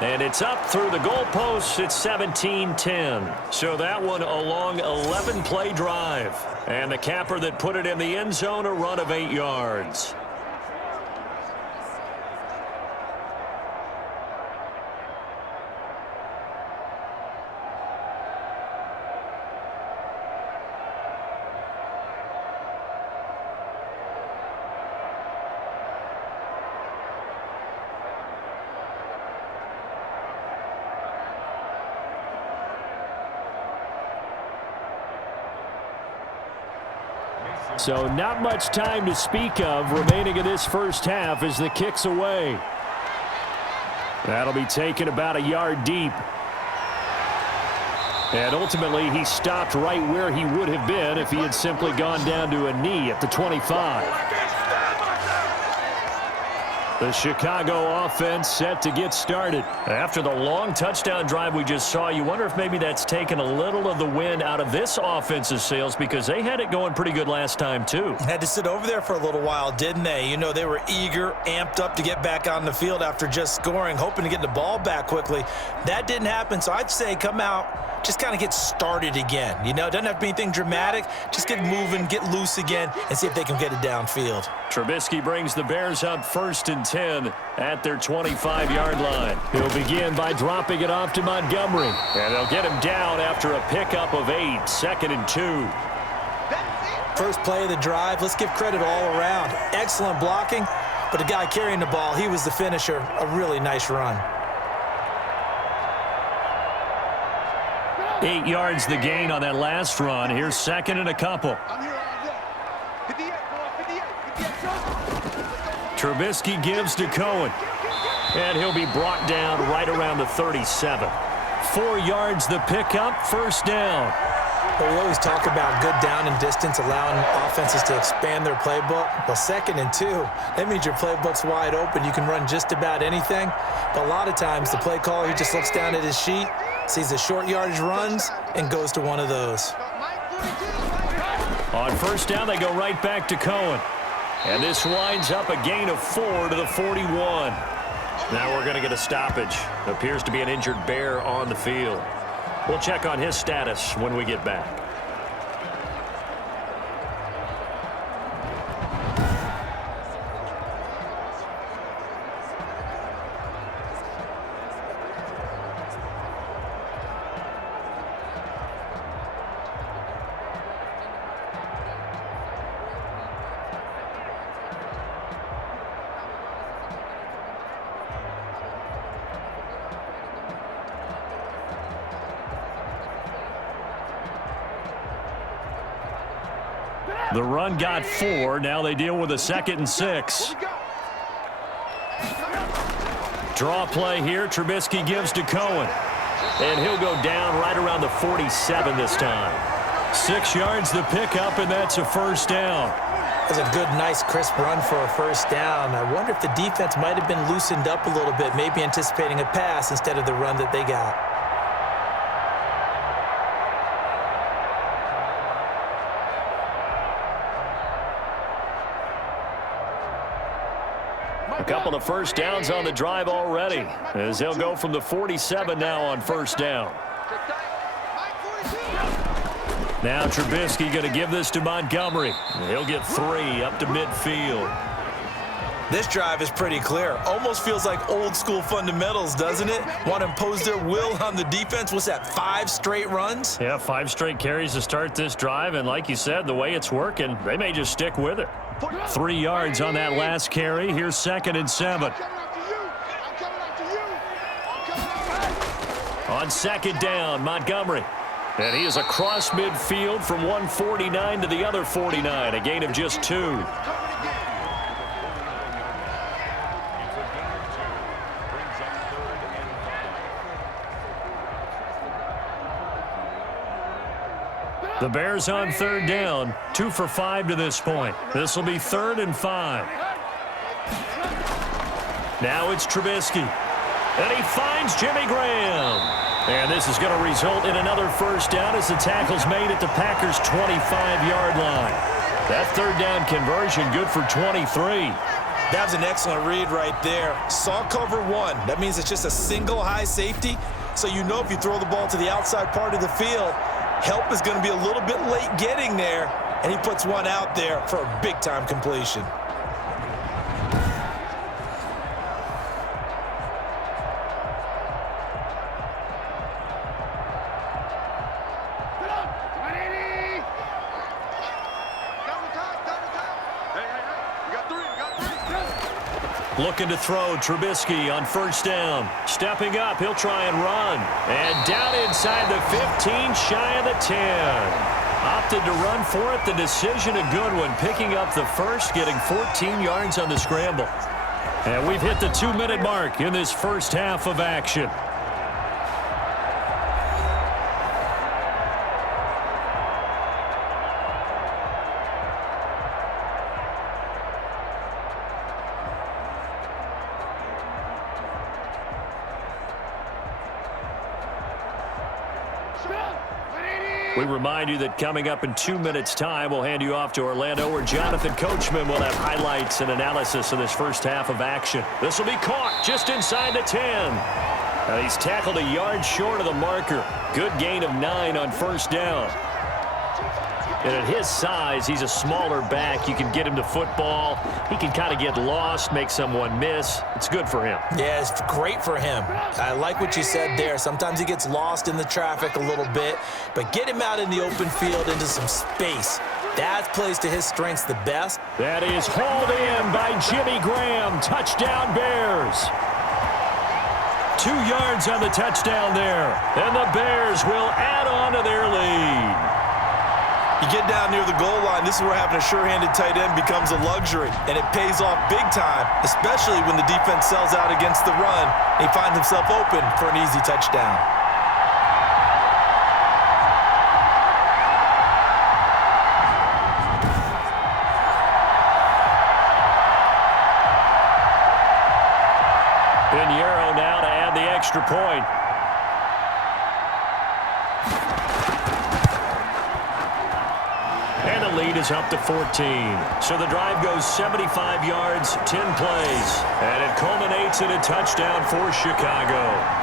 And it's up through the goalposts. It's 17-10. So that one a long 11-play drive. And the capper that put it in the end zone, a run of 8 yards. So not much time to speak of remaining in this first half as the kick's away. That'll be taken about a yard deep. And ultimately, he stopped right where he would have been if he had simply gone down to a knee at the 25. The Chicago offense set to get started. After the long touchdown drive we just saw, you wonder if maybe that's taken a little of the wind out of this offense's sails because they had it going pretty good last time too. Had to sit over there for a little while, didn't they? You know, they were eager, amped up to get back on the field after just scoring, hoping to get the ball back quickly. That didn't happen, so I'd say come out, just kind of get started again. You know, it doesn't have to be anything dramatic. Just get moving, get loose again, and see if they can get it downfield. Trubisky brings the Bears up 1st and 10 at their 25-yard line. He'll begin by dropping it off to Montgomery. And they'll get him down after a pickup of 8, 2nd and 2. First play of the drive, let's give credit all around. Excellent blocking, but the guy carrying the ball, he was the finisher. A really nice run. 8 yards the gain on that last run. Here's 2nd and a couple. Trubisky gives to Cohen. And he'll be brought down right around the 37. 4 yards the pickup, first down. Well, we always talk about good down and distance, allowing offenses to expand their playbook. Well, 2nd and 2, that means your playbook's wide open. You can run just about anything. But a lot of times, the play caller, he just looks down at his sheet, sees the short yardage runs, and goes to one of those. On first down, they go right back to Cohen. And this winds up a gain of 4 to the 41. Now we're going to get a stoppage. Appears to be an injured Bear on the field. We'll check on his status when we get back. The run got 4. Now they deal with a 2nd and 6. Draw play here. Trubisky gives to Cohen. And he'll go down right around the 47 this time. 6 yards the pickup, and that's a first down. That's a good, nice, crisp run for a first down. I wonder if the defense might have been loosened up a little bit, maybe anticipating a pass instead of the run that they got. A couple of first downs on the drive already, as they'll go from the 47 now on first down. Now Trubisky going to give this to Montgomery. He'll get 3 up to midfield. This drive is pretty clear. Almost feels like old school fundamentals, doesn't it? Want to impose their will on the defense. What's that, 5 straight runs? Yeah, 5 straight carries to start this drive, and like you said, the way it's working, they may just stick with it. 3 yards on that last carry. Here's 2nd and 7. On 2nd down, Montgomery. And he is across midfield from 149 to the other 49, a gain of just 2. The Bears on 3rd down, 2 for 5 to this point. This will be 3rd and 5. Now it's Trubisky. And he finds Jimmy Graham. And this is going to result in another first down as the tackle's made at the Packers' 25-yard line. That 3rd down conversion good for 23. That was an excellent read right there. Saw cover 1. That means it's just a single high safety. So you know if you throw the ball to the outside part of the field, help is going to be a little bit late getting there, and he puts one out there for a big-time completion. Looking to throw, Trubisky on first down. Stepping up, he'll try and run. And down inside the 15, shy of the 10. Opted to run for it. The decision a good one. Picking up the first, getting 14 yards on the scramble. And we've hit the 2-minute mark in this first half of action. We remind you that coming up in 2 minutes' time, we'll hand you off to Orlando, where Jonathan Coachman will have highlights and analysis of this first half of action. This will be caught just inside the 10. Now he's tackled a yard short of the marker. Good gain of 9 on first down. And at his size, he's a smaller back. You can get him to football. He can kind of get lost, make someone miss. It's good for him. Yeah, it's great for him. I like what you said there. Sometimes he gets lost in the traffic a little bit, but get him out in the open field into some space. That plays to his strengths the best. That is hauled in by Jimmy Graham. Touchdown, Bears. 2 yards on the touchdown there. And the Bears will add on to their lead. You get down near the goal line, this is where having a sure-handed tight end becomes a luxury, and it pays off big time, especially when the defense sells out against the run, and he finds himself open for an easy touchdown. Pinheiro now to add the extra point. the lead is up to 14. So the drive goes 75 yards, 10 plays, and it culminates in a touchdown for Chicago.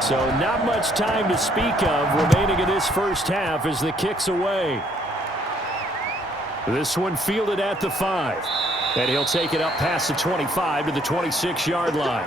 So not much time to speak of remaining in this first half as the kick's away. This one fielded at the 5. And he'll take it up past the 25 to the 26-yard line.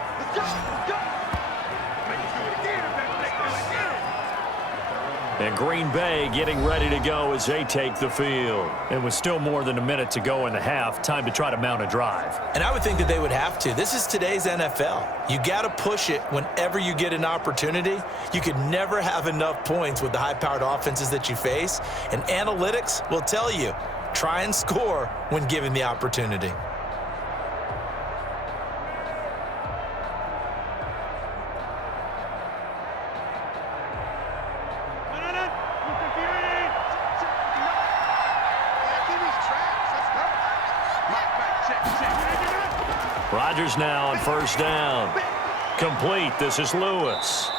And Green Bay getting ready to go as they take the field. It was still more than a minute to go in the half. Time to try to mount a drive. And I would think that they would have to. This is today's NFL. You got to push it whenever you get an opportunity. You could never have enough points with the high-powered offenses that you face. And analytics will tell you, try and score when given the opportunity. Rodgers now on first down. Complete. This is Lewis.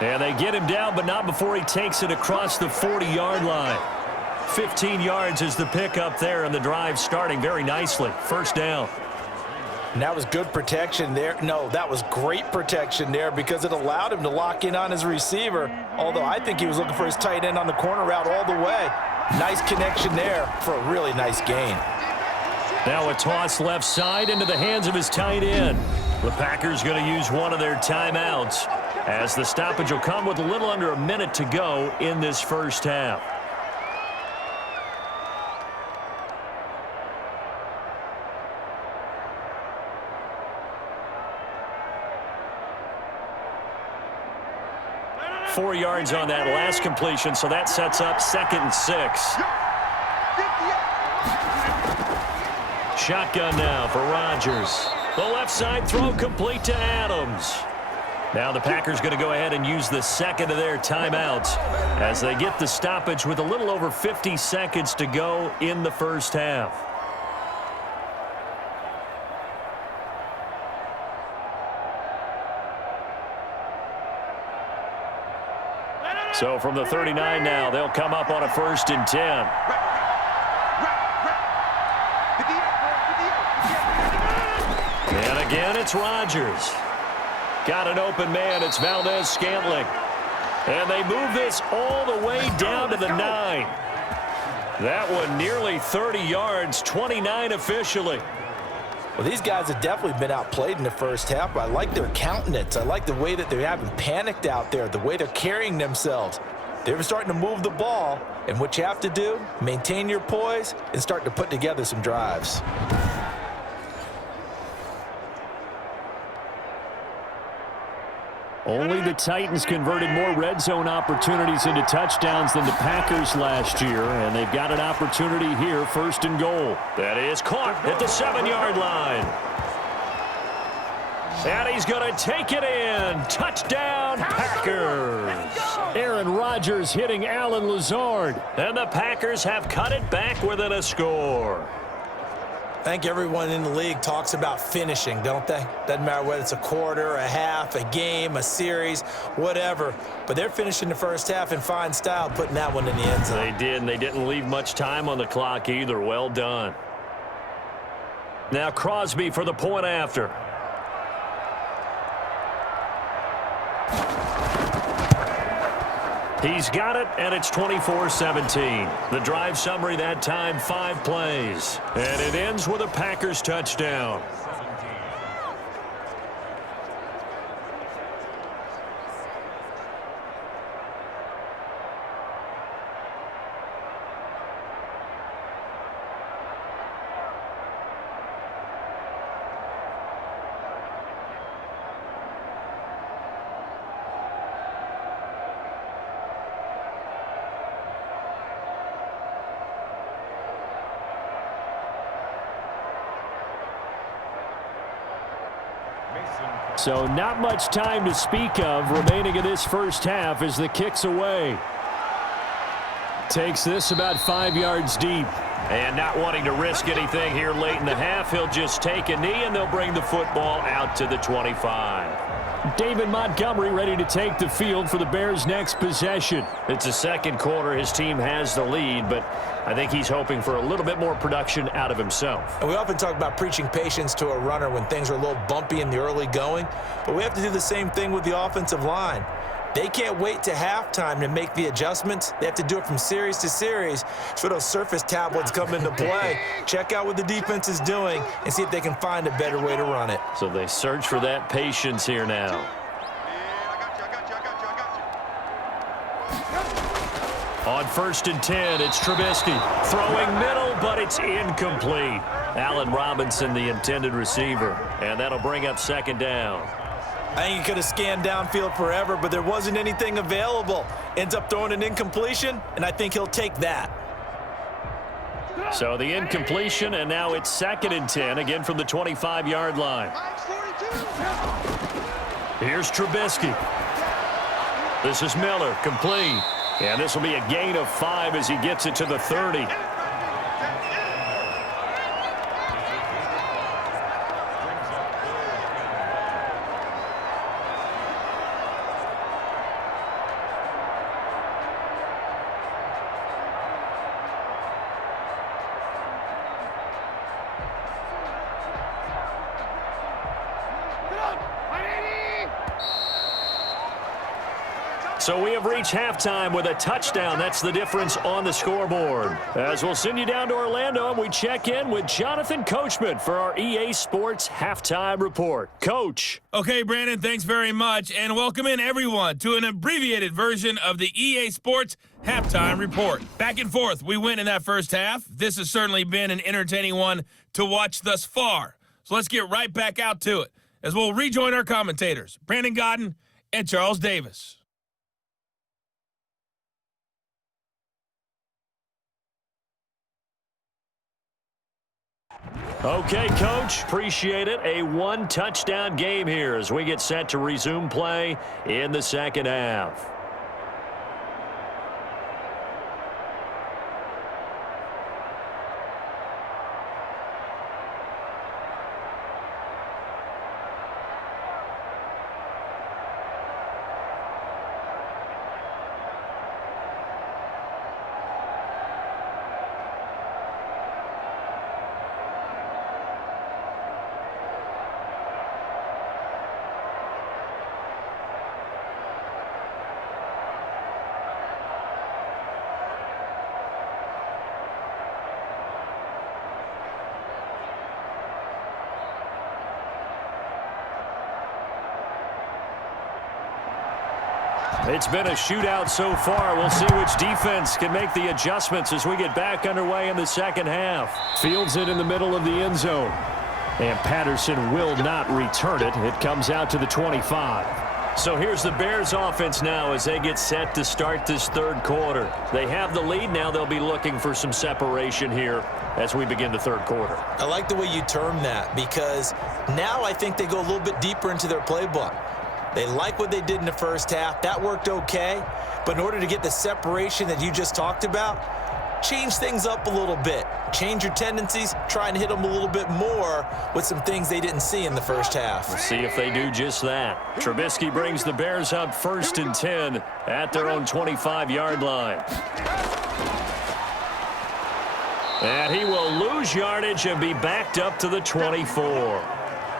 And they get him down, but not before he takes it across the 40-yard line. 15 yards is the pickup there, and the drive starting very nicely. First down. And that was good protection there. No, that was great protection there because it allowed him to lock in on his receiver, although I think he was looking for his tight end on the corner route all the way. Nice connection there for a really nice gain. Now a toss left side into the hands of his tight end. The Packers going to use one of their timeouts as the stoppage will come with a little under a minute to go in this first half. Four yards on that last completion, so that sets up 2nd and 6. Shotgun now for Rodgers. The left side throw complete to Adams. Now the Packers going to go ahead and use the second of their timeouts as they get the stoppage with a little over 50 seconds to go in the first half. So from the 39 now, they'll come up on a 1st and 10. And again, it's Rodgers. Got an open man. It's Valdez-Scantling. And they move this all the way down to the 9. That one nearly 30 yards, 29 officially. Well, these guys have definitely been outplayed in the first half, but I like their countenance. I like the way that they haven't panicked out there, the way they're carrying themselves. They're starting to move the ball, and what you have to do, maintain your poise and start to put together some drives. Only the Titans converted more red zone opportunities into touchdowns than the Packers last year, and they've got an opportunity here, 1st and goal. That is caught at the 7-yard line. And he's going to take it in. Touchdown, Packers. Aaron Rodgers hitting Allen Lazard. And the Packers have cut it back within a score. I think everyone in the league talks about finishing, don't they? Doesn't matter whether it's a quarter, a half, a game, a series, whatever. But they're finishing the first half in fine style, putting that one in the end zone. They did, and they didn't leave much time on the clock either. Well done. Now Crosby for the point after. He's got it, and it's 24-17. The drive summary that time, 5 plays. And it ends with a Packers touchdown. So not much time to speak of remaining in this first half as the kick's away. Takes this about 5 yards deep. And not wanting to risk anything here late in the half, he'll just take a knee, and they'll bring the football out to the 25. David Montgomery ready to take the field for the Bears' next possession. It's the second quarter. His team has the lead, but I think he's hoping for a little bit more production out of himself. And we often talk about preaching patience to a runner when things are a little bumpy in the early going, but we have to do the same thing with the offensive line. They can't wait to halftime to make the adjustments. They have to do it from series to series so those surface tablets come into play. Check out what the defense is doing and see if they can find a better way to run it. So they search for that patience here now. On 1st and 10, it's Trubisky. Throwing middle, but it's incomplete. Allen Robinson, the intended receiver. And that'll bring up 2nd down. I think he could have scanned downfield forever, but there wasn't anything available. Ends up throwing an incompletion, and I think he'll take that. So the incompletion, and now it's 2nd and 10, again from the 25-yard line. Here's Trubisky. This is Miller, complete. And this will be a gain of 5 as he gets it to the 30. So we have reached halftime with a touchdown. That's the difference on the scoreboard. As we'll send you down to Orlando, and we check in with Jonathan Coachman for our EA Sports Halftime Report. Coach. Okay, Brandon, thanks very much, and welcome in everyone to an abbreviated version of the EA Sports Halftime Report. Back and forth, we win in that first half. This has certainly been an entertaining one to watch thus far. So let's get right back out to it as we'll rejoin our commentators, Brandon Godden and Charles Davis. Okay, Coach, appreciate it. A one-touchdown game here as we get set to resume play in the second half. It's been a shootout so far. We'll see which defense can make the adjustments as we get back underway in the second half. Fields it in the middle of the end zone. And Patterson will not return it. It comes out to the 25. So here's the Bears offense now as they get set to start this third quarter. They have the lead. Now they'll be looking for some separation here as we begin the third quarter. I like the way you term that because now I think they go a little bit deeper into their playbook. They like what they did in the first half. That worked okay. But in order to get the separation that you just talked about, change things up a little bit. Change your tendencies. Try and hit them a little bit more with some things they didn't see in the first half. We'll see if they do just that. Trubisky brings the Bears up 1st and 10 at their own 25-yard line. And he will lose yardage and be backed up to the 24.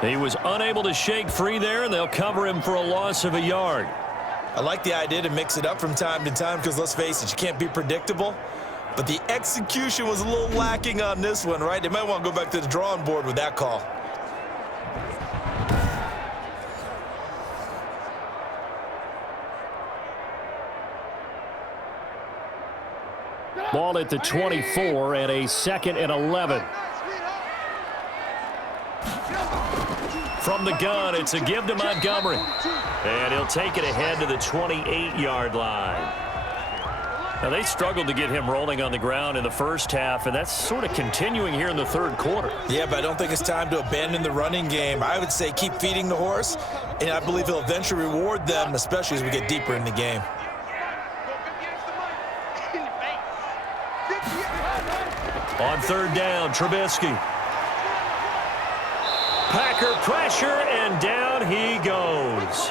He was unable to shake free there, and they'll cover him for a loss of a yard. I like the idea to mix it up from time to time because, let's face it, you can't be predictable. But the execution was a little lacking on this one, right? They might want to go back to the drawing board with that call. Ball at the 24 and a 2nd and 11. From the gun, it's a give to Montgomery. And he'll take it ahead to the 28-yard line. Now, they struggled to get him rolling on the ground in the first half, and that's sort of continuing here in the third quarter. Yeah, but I don't think it's time to abandon the running game. I would say keep feeding the horse, and I believe he'll eventually reward them, especially as we get deeper in the game. On third down, Trubisky. Packer pressure, and down he goes.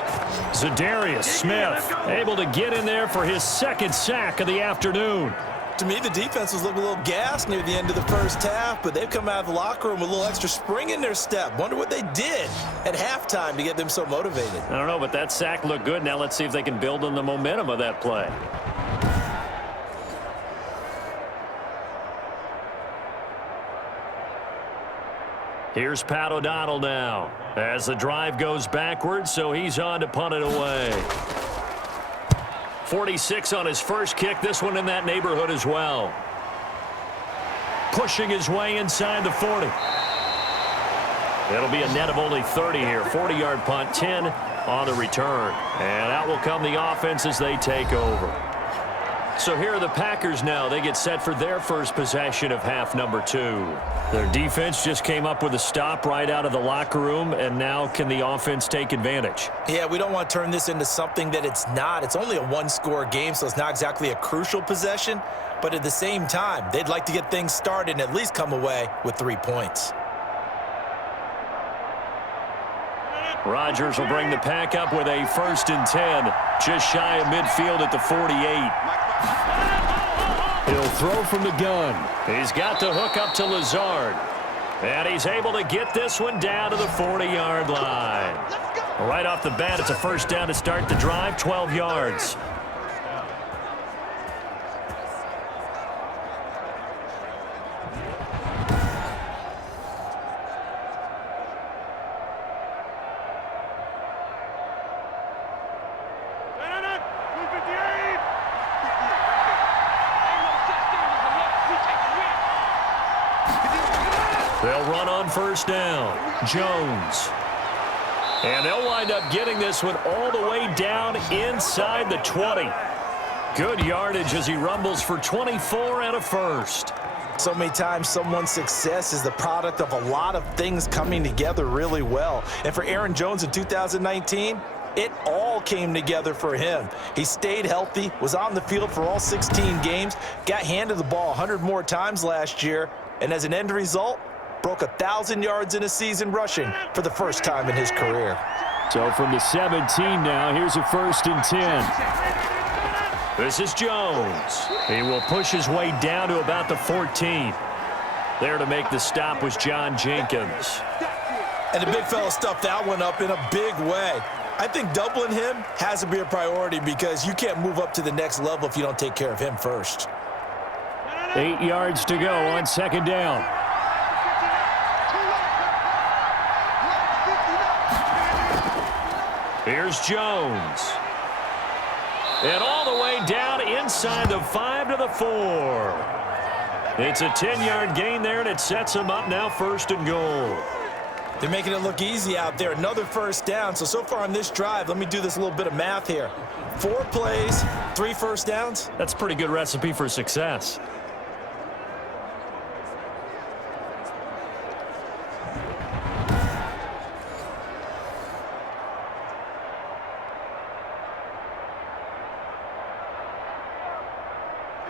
Zadarius Smith able to get in there for his second sack of the afternoon. To me, the defense was looking a little gassed near the end of the first half, but they've come out of the locker room with a little extra spring in their step. Wonder what they did at halftime to get them so motivated. I don't know, but that sack looked good. Now let's see if they can build on the momentum of that play. Here's Pat O'Donnell now as the drive goes backwards, so he's on to punt it away. 46 on his first kick, this one in that neighborhood as well. Pushing his way inside the 40. It'll be a net of only 30 here. 40-yard punt, 10 on the return. And out will come the offense as they take over. So here are the Packers now. They get set for their first possession of half number 2. Their defense just came up with a stop right out of the locker room, and now can the offense take advantage? Yeah, we don't want to turn this into something that it's not. It's only a one-score game, so it's not exactly a crucial possession. But at the same time, they'd like to get things started and at least come away with 3 points. Rodgers will bring the pack up with a 1st and 10, just shy of midfield at the 48. He'll throw from the gun. He's got the hook up to Lazard. And he's able to get this one down to the 40-yard line. Right off the bat, it's a first down to start the drive, 12 yards. They'll run on first down. Jones. And they'll wind up getting this one all the way down inside the 20. Good yardage as he rumbles for 24 and a first. So many times someone's success is the product of a lot of things coming together really well. And for Aaron Jones in 2019, it all came together for him. He stayed healthy, was on the field for all 16 games, got handed the ball 100 more times last year, and as an end result, broke 1,000 yards in a season rushing for the first time in his career. So from the 17 now, here's a 1st and 10. This is Jones. He will push his way down to about the 14. There to make the stop was John Jenkins. And the big fella stuffed that one up in a big way. I think doubling him has to be a priority because you can't move up to the next level if you don't take care of him first. 8 yards to go on 2nd down. Here's Jones. And all the way down inside the 5 to the 4. It's a 10-yard gain there, and it sets him up now 1st and goal. They're making it look easy out there. Another first down. So far on this drive, let me do this little bit of math here. 4 plays, 3 first downs. That's a pretty good recipe for success.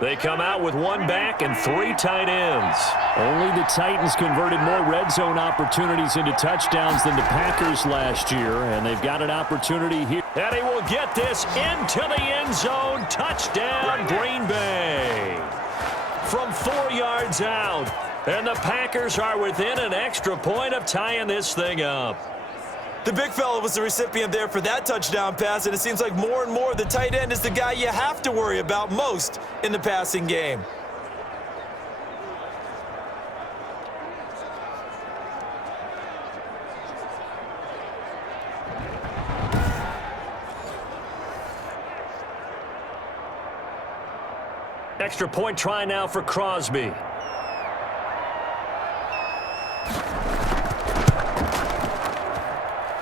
They come out with 1 back and 3 tight ends. Only the Titans converted more red zone opportunities into touchdowns than the Packers last year, and they've got an opportunity here. And he will get this into the end zone. Touchdown, Green Bay. From 4 yards out, and the Packers are within an extra point of tying this thing up. The big fella was the recipient there for that touchdown pass, and it seems like more and more the tight end is the guy you have to worry about most in the passing game. Extra point try now for Crosby.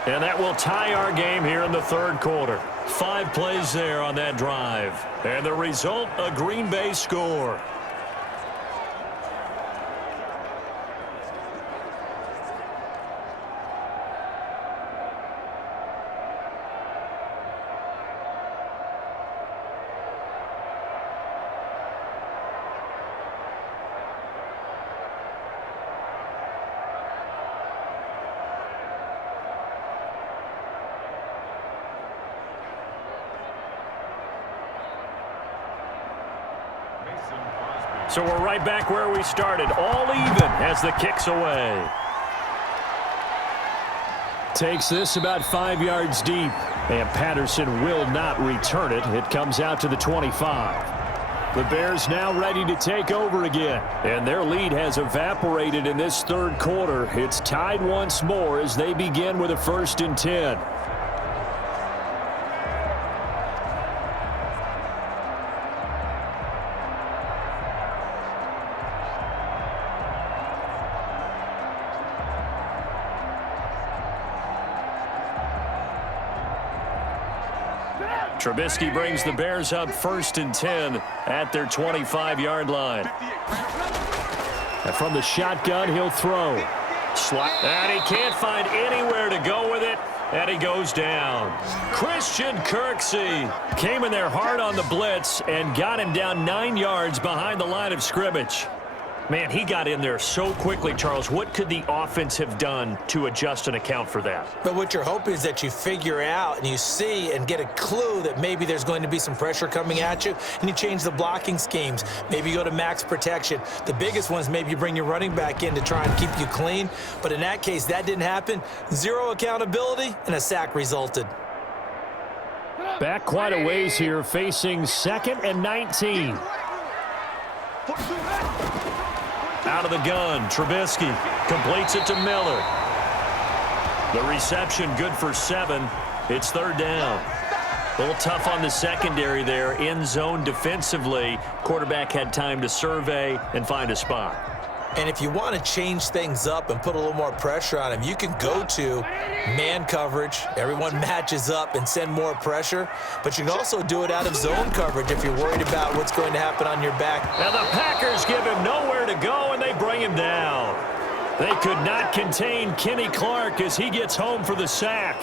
And that will tie our game here in the 3rd quarter. 5 plays there on that drive. And the result, a Green Bay score. So we're right back where we started, all even as the kick's away. Takes this about 5 yards deep, and Patterson will not return it. It comes out to the 25. The Bears now ready to take over again, and their lead has evaporated in this third quarter. It's tied once more as they begin with a 1st and 10. Trubisky brings the Bears up 1st and 10 at their 25-yard line. And from the shotgun, he'll throw. And he can't find anywhere to go with it, and he goes down. Christian Kirksey came in there hard on the blitz and got him down 9 yards behind the line of scrimmage. Man, he got in there so quickly, Charles. What could the offense have done to adjust and account for that? But what you're hoping is that you figure out and you see and get a clue that maybe there's going to be some pressure coming at you, and you change the blocking schemes. Maybe you go to max protection. The biggest one is maybe you bring your running back in to try and keep you clean. But in that case, that didn't happen. 0 accountability, and a sack resulted. Back quite a ways here, facing 2nd and 19. Out of the gun, Trubisky completes it to Miller. The reception good for 7. It's 3rd down. A little tough on the secondary there, in zone defensively. Quarterback had time to survey and find a spot. And if you want to change things up and put a little more pressure on him, you can go to man coverage. Everyone matches up and send more pressure. But you can also do it out of zone coverage if you're worried about what's going to happen on your back. And the Packers give him nowhere to go, and they bring him down. They could not contain Kenny Clark as he gets home for the sack.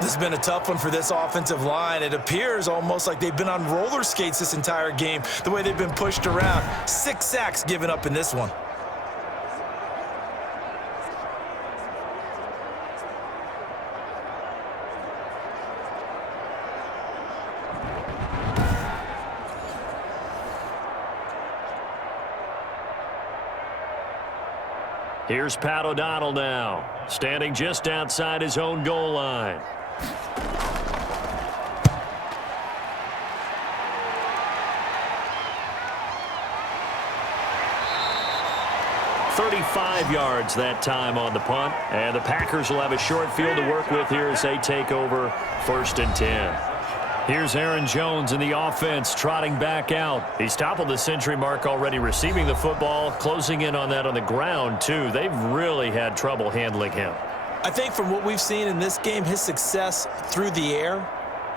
This has been a tough one for this offensive line. It appears almost like they've been on roller skates this entire game, the way they've been pushed around. 6 sacks given up in this one. Here's Pat O'Donnell now, standing just outside his own goal line. "35 yards that time on the punt, and the Packers will have a short field to work with here as they take over 1st and 10. Here's Aaron Jones in the offense, trotting back out. He's toppled the century mark already, receiving the football, closing in on that on the ground, too. They've really had trouble handling him. I think from what we've seen in this game, his success through the air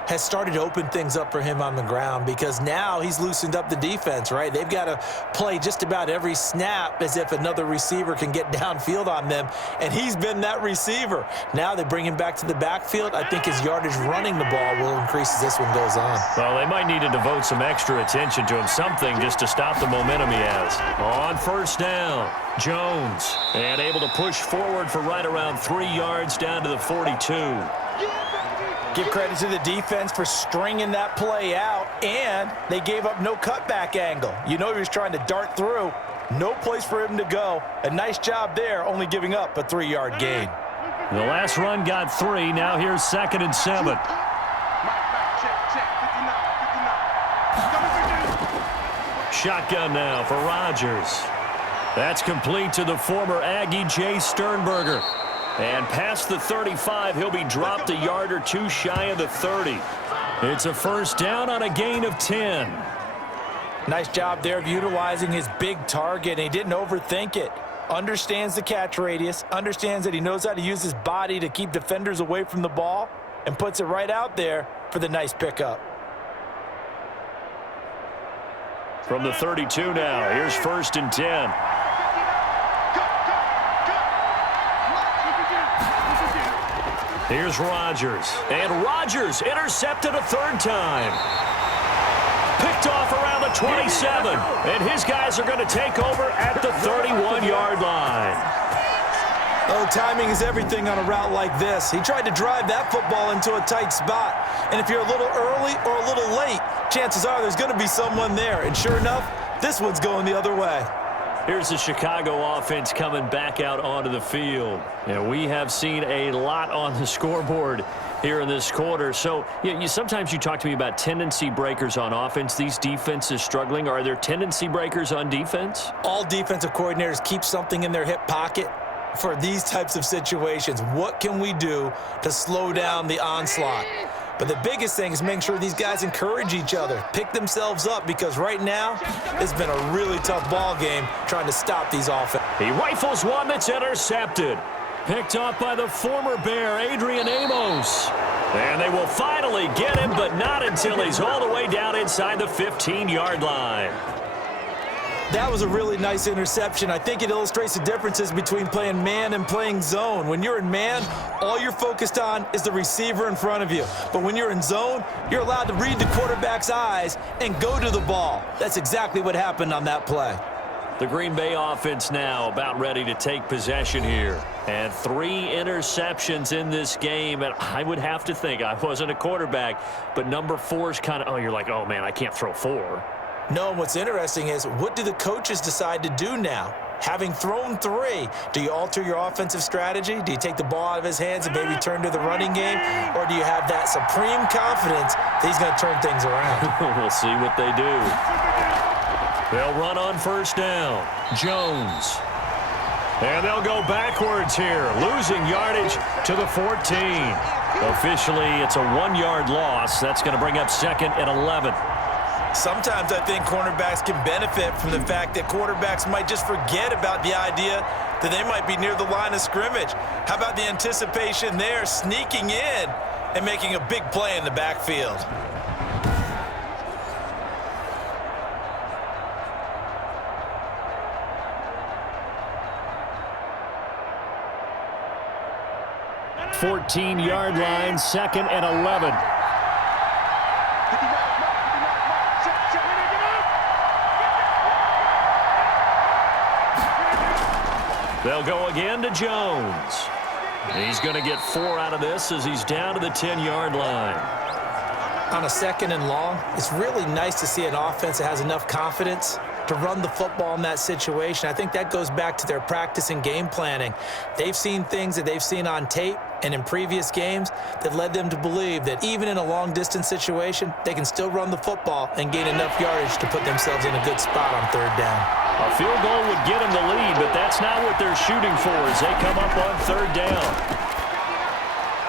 has started to open things up for him on the ground, because now he's loosened up the defense, right? They've got to play just about every snap as if another receiver can get downfield on them, and he's been that receiver. Now they bring him back to the backfield. I think his yardage running the ball will increase as this one goes on. Well, they might need to devote some extra attention to him, something just to stop the momentum he has. On 1st down, Jones, and able to push forward for right around 3 yards down to the 42. Give credit to the defense for stringing that play out, and they gave up no cutback angle. You know he was trying to dart through. No place for him to go. A nice job there, only giving up a 3-yard gain. The last run got 3. Now here's 2nd and 7. Shotgun now for Rodgers. That's complete to the former Aggie Jay Sternberger. And past the 35, he'll be dropped a yard or 2 shy of the 30. It's a 1st down on a gain of 10. Nice job there of utilizing his big target, and he didn't overthink it. Understands the catch radius, understands that he knows how to use his body to keep defenders away from the ball, and puts it right out there for the nice pickup. From the 32 now, here's 1st and 10. Here's Rodgers. And Rodgers intercepted a 3rd time. Picked off around the 27. And his guys are going to take over at the 31-yard line. Oh, timing is everything on a route like this. He tried to drive that football into a tight spot. And if you're a little early or a little late, chances are there's going to be someone there. And sure enough, this one's going the other way. Here's the Chicago offense coming back out onto the field. And we have seen a lot on the scoreboard here in this quarter. So sometimes you talk to me about tendency breakers on offense. These defenses struggling. Are there tendency breakers on defense? All defensive coordinators keep something in their hip pocket for these types of situations. What can we do to slow down the onslaught? But the biggest thing is making sure these guys encourage each other, pick themselves up, because right now it's been a really tough ball game trying to stop these offenses. He rifles one that's intercepted. Picked off by the former Bear, Adrian Amos. And they will finally get him, but not until he's all the way down inside the 15-yard line. That was a really nice interception. I think it illustrates the differences between playing man and playing zone. When you're in man, all you're focused on is the receiver in front of you. But when you're in zone, you're allowed to read the quarterback's eyes and go to the ball. That's exactly what happened on that play. The Green Bay offense now about ready to take possession here. And 3 interceptions in this game. And I would have to think, I wasn't a quarterback, but number 4 is kind of, you're like, oh, man, I can't throw 4. No, and what's interesting is, what do the coaches decide to do now? Having thrown 3, do you alter your offensive strategy? Do you take the ball out of his hands and maybe turn to the running game? Or do you have that supreme confidence that he's going to turn things around? We'll see what they do. They'll run on 1st down. Jones. And they'll go backwards here, losing yardage to the 14. Officially, it's a 1-yard loss. That's going to bring up 2nd and 11. Sometimes I think cornerbacks can benefit from the fact that quarterbacks might just forget about the idea that they might be near the line of scrimmage. How about the anticipation there, sneaking in and making a big play in the backfield? Fourteen-yard line, 2nd and 11. They'll go again to Jones. He's going to get 4 out of this as he's down to the 10-yard line. On a 2nd and long, it's really nice to see an offense that has enough confidence to run the football in that situation. I think that goes back to their practice and game planning. They've seen things that they've seen on tape and in previous games that led them to believe that even in a long-distance situation, they can still run the football and gain enough yardage to put themselves in a good spot on 3rd down. A field goal would get them the lead, but that's not what they're shooting for as they come up on 3rd down.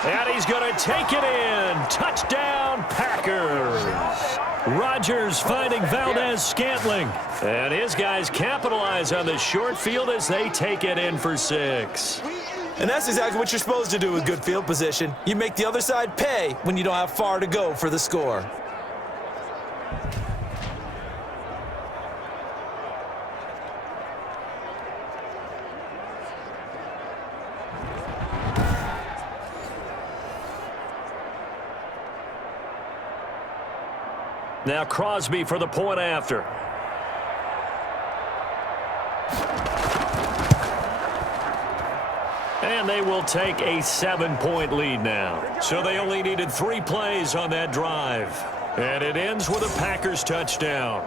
And he's going to take it in. Touchdown, Packers. Rodgers finding Valdez-Scantling. And his guys capitalize on the short field as they take it in for 6. And that's exactly what you're supposed to do with good field position. You make the other side pay when you don't have far to go for the score. Now Crosby for the point after. And they will take a 7-point lead now. So they only needed 3 plays on that drive. And it ends with a Packers touchdown.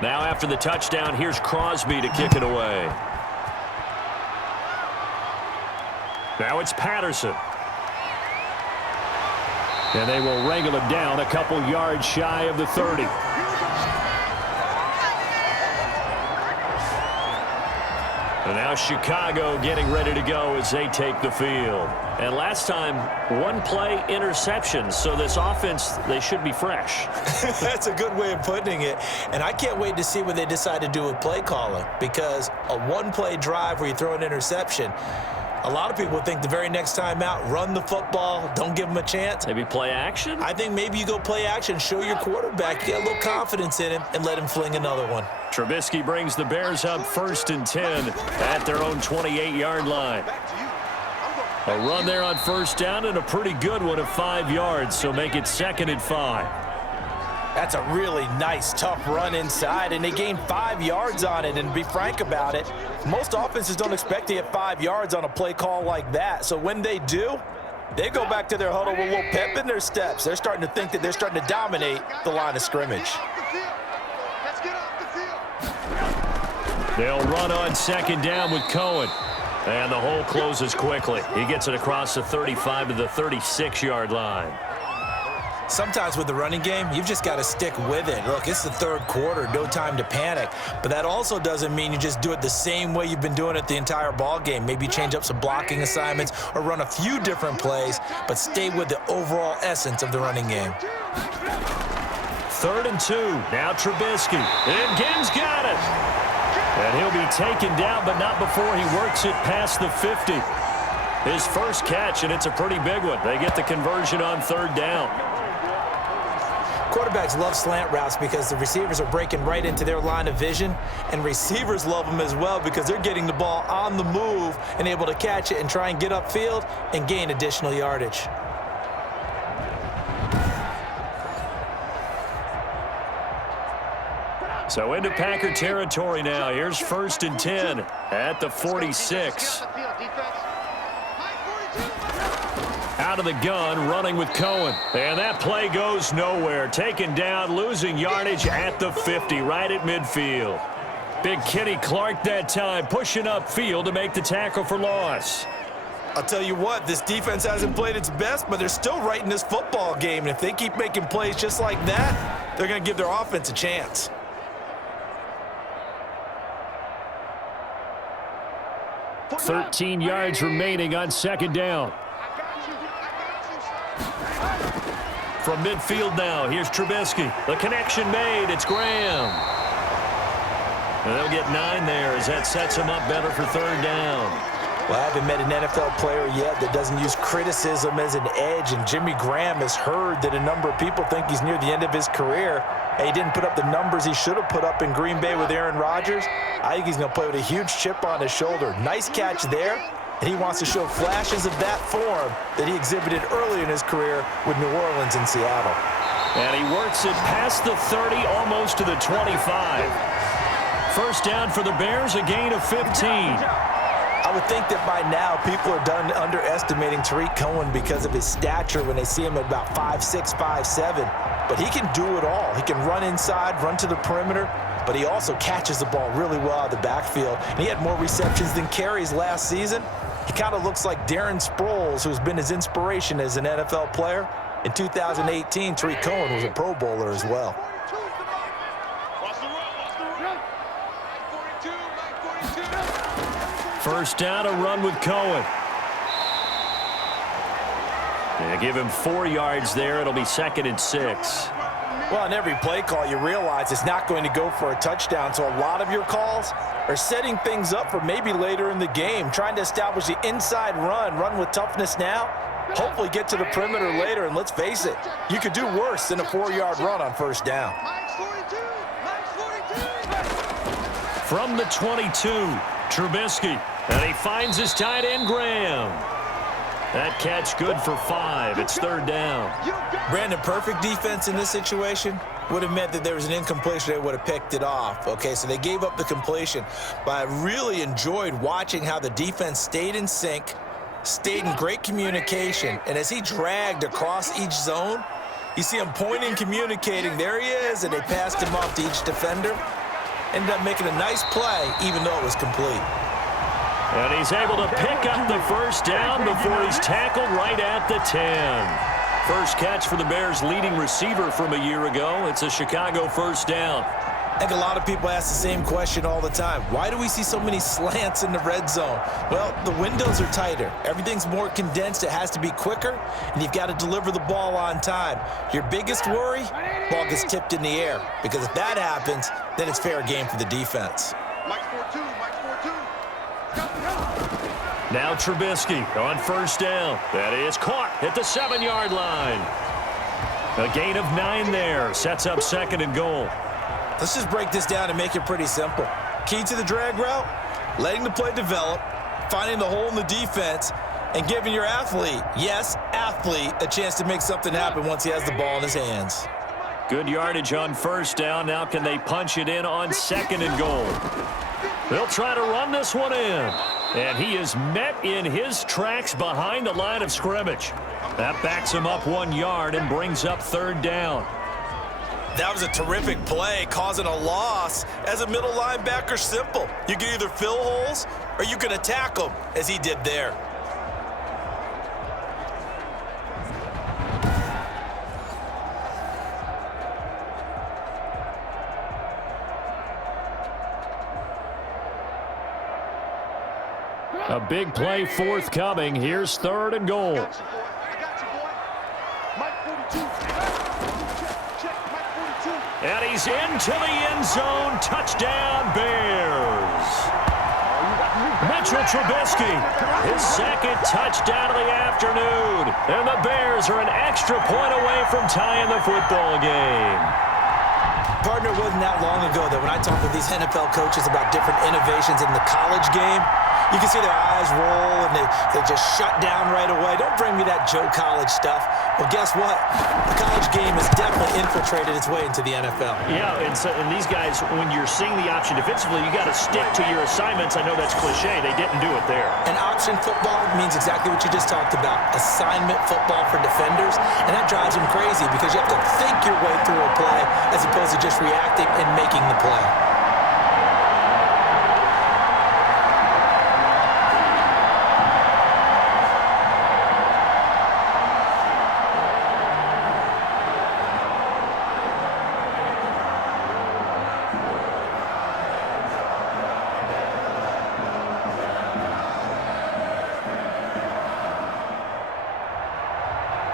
Now after the touchdown, here's Crosby to kick it away. Now it's Patterson. And they will wrangle him down a couple yards shy of the 30. And now Chicago getting ready to go as they take the field. And last time, one-play interception. So this offense, they should be fresh. That's a good way of putting it. And I can't wait to see what they decide to do with play calling, because a one-play drive where you throw an interception, a lot of people think the very next time out, run the football, don't give them a chance. Maybe play action? I think maybe you go play action, show your quarterback, get a little confidence in him, and let him fling another one. Trubisky brings the Bears up 1st and 10 at their own 28-yard line. A run there on 1st down and a pretty good one of 5 yards, so make it 2nd and 5. That's a really nice, tough run inside, and they gained 5 yards on it. And to be frank about it, most offenses don't expect to get 5 yards on a play call like that. So when they do, they go back to their huddle with a little pep in their steps. They're starting to think that they're starting to dominate the line of scrimmage. They'll run on 2nd down with Cohen. And the hole closes quickly. He gets it across the 35 to the 36-yard line. Sometimes with the running game, you've just got to stick with it. Look, it's the 3rd quarter, no time to panic. But that also doesn't mean you just do it the same way you've been doing it the entire ball game. Maybe change up some blocking assignments or run a few different plays, but stay with the overall essence of the running game. 3rd and 2. Now Trubisky. And Ginn's got it. And he'll be taken down, but not before he works it past the 50. His first catch, and it's a pretty big one. They get the conversion on 3rd down. Quarterbacks love slant routes because the receivers are breaking right into their line of vision, and receivers love them as well because they're getting the ball on the move and able to catch it and try and get upfield and gain additional yardage. So into Packer territory now. Here's 1st and 10 at the 46. Out of the gun, running with Cohen. And that play goes nowhere. Taken down, losing yardage at the 50, right at midfield. Big Kenny Clark that time, pushing upfield to make the tackle for loss. I'll tell you what, this defense hasn't played its best, but they're still right in this football game. And if they keep making plays just like that, they're going to give their offense a chance. Thirteen yards remaining on 2nd down. From midfield now, here's Trubisky. The connection made. It's Graham. And they'll get 9 there as that sets them up better for 3rd down. Well, I haven't met an NFL player yet that doesn't use criticism as an edge, and Jimmy Graham has heard that a number of people think he's near the end of his career. And he didn't put up the numbers he should have put up in Green Bay with Aaron Rodgers. I think he's going to play with a huge chip on his shoulder. Nice catch there, and he wants to show flashes of that form that he exhibited early in his career with New Orleans and Seattle. And he works it past the 30, almost to the 25. 1st down for the Bears, a gain of 15. I would think that by now people are done underestimating Tariq Cohen because of his stature when they see him at about 5'6", 5'7". But he can do it all. He can run inside, run to the perimeter, but he also catches the ball really well out of the backfield. And he had more receptions than carries last season. He kind of looks like Darren Sproles, who's been his inspiration as an NFL player. In 2018, Tariq Cohen was a Pro Bowler as well. 1st down, a run with Cohen. They give him 4 yards there. It'll be 2nd and 6. Well, on every play call, you realize it's not going to go for a touchdown. So a lot of your calls are setting things up for maybe later in the game, trying to establish the inside run with toughness now, hopefully get to the perimeter later. And let's face it, you could do worse than a 4-yard run on 1st down. From the 22, Trubisky. And he finds his tight end, Graham. That catch good for 5. It's 3rd down. Brandon, perfect defense in this situation would have meant that there was an incompletion. They would have picked it off. Okay, so they gave up the completion. But I really enjoyed watching how the defense stayed in sync, stayed in great communication. And as he dragged across each zone, you see him pointing, communicating. There he is, and they passed him off to each defender. Ended up making a nice play, even though it was complete. And he's able to pick up the 1st down before he's tackled right at the 10. First catch for the Bears' leading receiver from a year ago. It's a Chicago first down. I think a lot of people ask the same question all the time. Why do we see so many slants in the red zone? Well, the windows are tighter. Everything's more condensed. It has to be quicker, and you've got to deliver the ball on time. Your biggest worry? Ball gets tipped in the air, because if that happens, then it's fair game for the defense. Mike 4-2, Mike 4-2. Now Trubisky on first down. That is caught at the 7-yard line. A gain of 9 there. Sets up second and goal. Let's just break this down and make it pretty simple. Key to the drag route, letting the play develop, finding the hole in the defense, and giving your athlete, yes, athlete, a chance to make something happen once he has the ball in his hands. Good yardage on first down. Now can they punch it in on second and goal? They'll try to run this one in. And he is met in his tracks behind the line of scrimmage. That backs him up 1 yard and brings up third down. That was a terrific play, causing a loss. As a middle linebacker, simple. You can either fill holes or you can attack them, as he did there. A big play forthcoming. Here's third and goal. I got you, boy. Mike 42. And he's into the end zone. Touchdown, Bears. Mitchell Trubisky, his second touchdown of the afternoon. And the Bears are an extra point away from tying the football game. Partner, it wasn't that long ago that when I talked with these NFL coaches about different innovations in the college game, you can see their eyes roll and they just shut down right away. Don't bring me that Joe College stuff. Well, guess what? The college game has definitely infiltrated its way into the NFL. Yeah, and these guys, when you're seeing the option defensively, you got to stick to your assignments. I know that's cliche. They didn't do it there. And option football means exactly what you just talked about. Assignment football for defenders. And that drives them crazy because you have to think your way through a play as opposed to just reacting and making the play.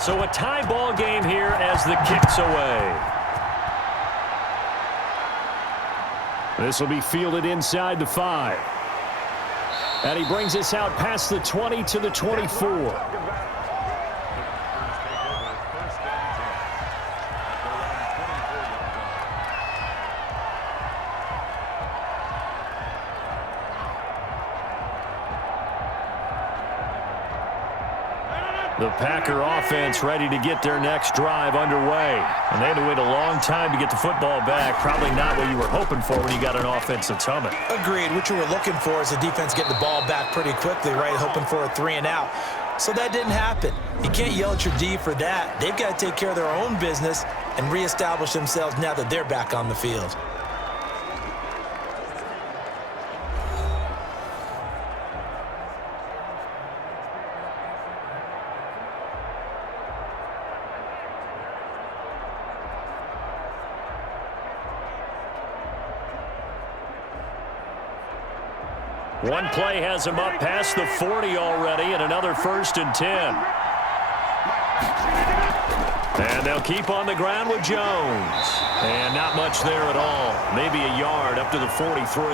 So a tie ball game here as the kick's away. This will be fielded inside the 5. And he brings us out past the 20 to the 24. The Packer offense ready to get their next drive underway. And they had to wait a long time to get the football back. Probably not what you were hoping for when you got an offense that's humming. Agreed. What you were looking for is the defense getting the ball back pretty quickly, right? Hoping for a 3 and out. So that didn't happen. You can't yell at your D for that. They've got to take care of their own business and reestablish themselves now that they're back on the field. One play has him up past the 40 already, and another 1st and 10. And they'll keep on the ground with Jones. And not much there at all. Maybe a yard up to the 43.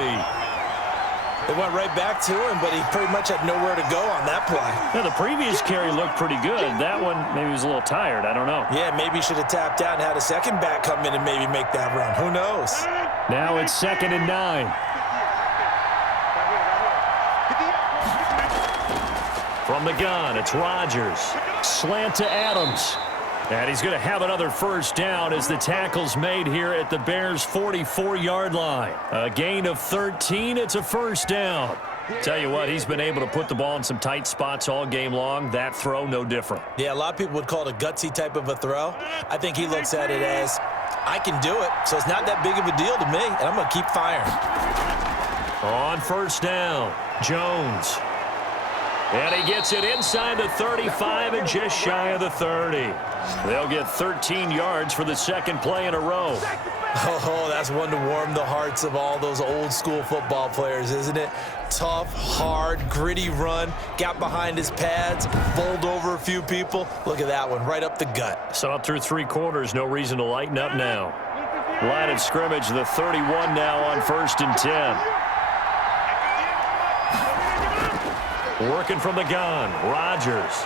They went right back to him, but he pretty much had nowhere to go on that play. Yeah, the previous carry looked pretty good. That one, maybe he was a little tired. I don't know. Yeah, maybe he should have tapped out and had a second back come in and maybe make that run. Who knows? Now it's 2nd and 9. From the gun, it's Rodgers. Slant to Adams. And he's going to have another first down as the tackle's made here at the Bears' 44-yard line. A gain of 13. It's a first down. Tell you what, he's been able to put the ball in some tight spots all game long. That throw, no different. Yeah, a lot of people would call it a gutsy type of a throw. I think he looks at it as, I can do it, so it's not that big of a deal to me, and I'm going to keep firing. On first down, Jones. And he gets it inside the 35 and just shy of the 30. They'll get 13 yards for the second play in a row. Oh, that's one to warm the hearts of all those old school football players, isn't it? Tough, hard, gritty run, got behind his pads, bowled over a few people. Look at that one, right up the gut. So up through 3 quarters, no reason to lighten up now. Line of scrimmage, the 31 now on 1st and 10. Working from the gun, Rodgers.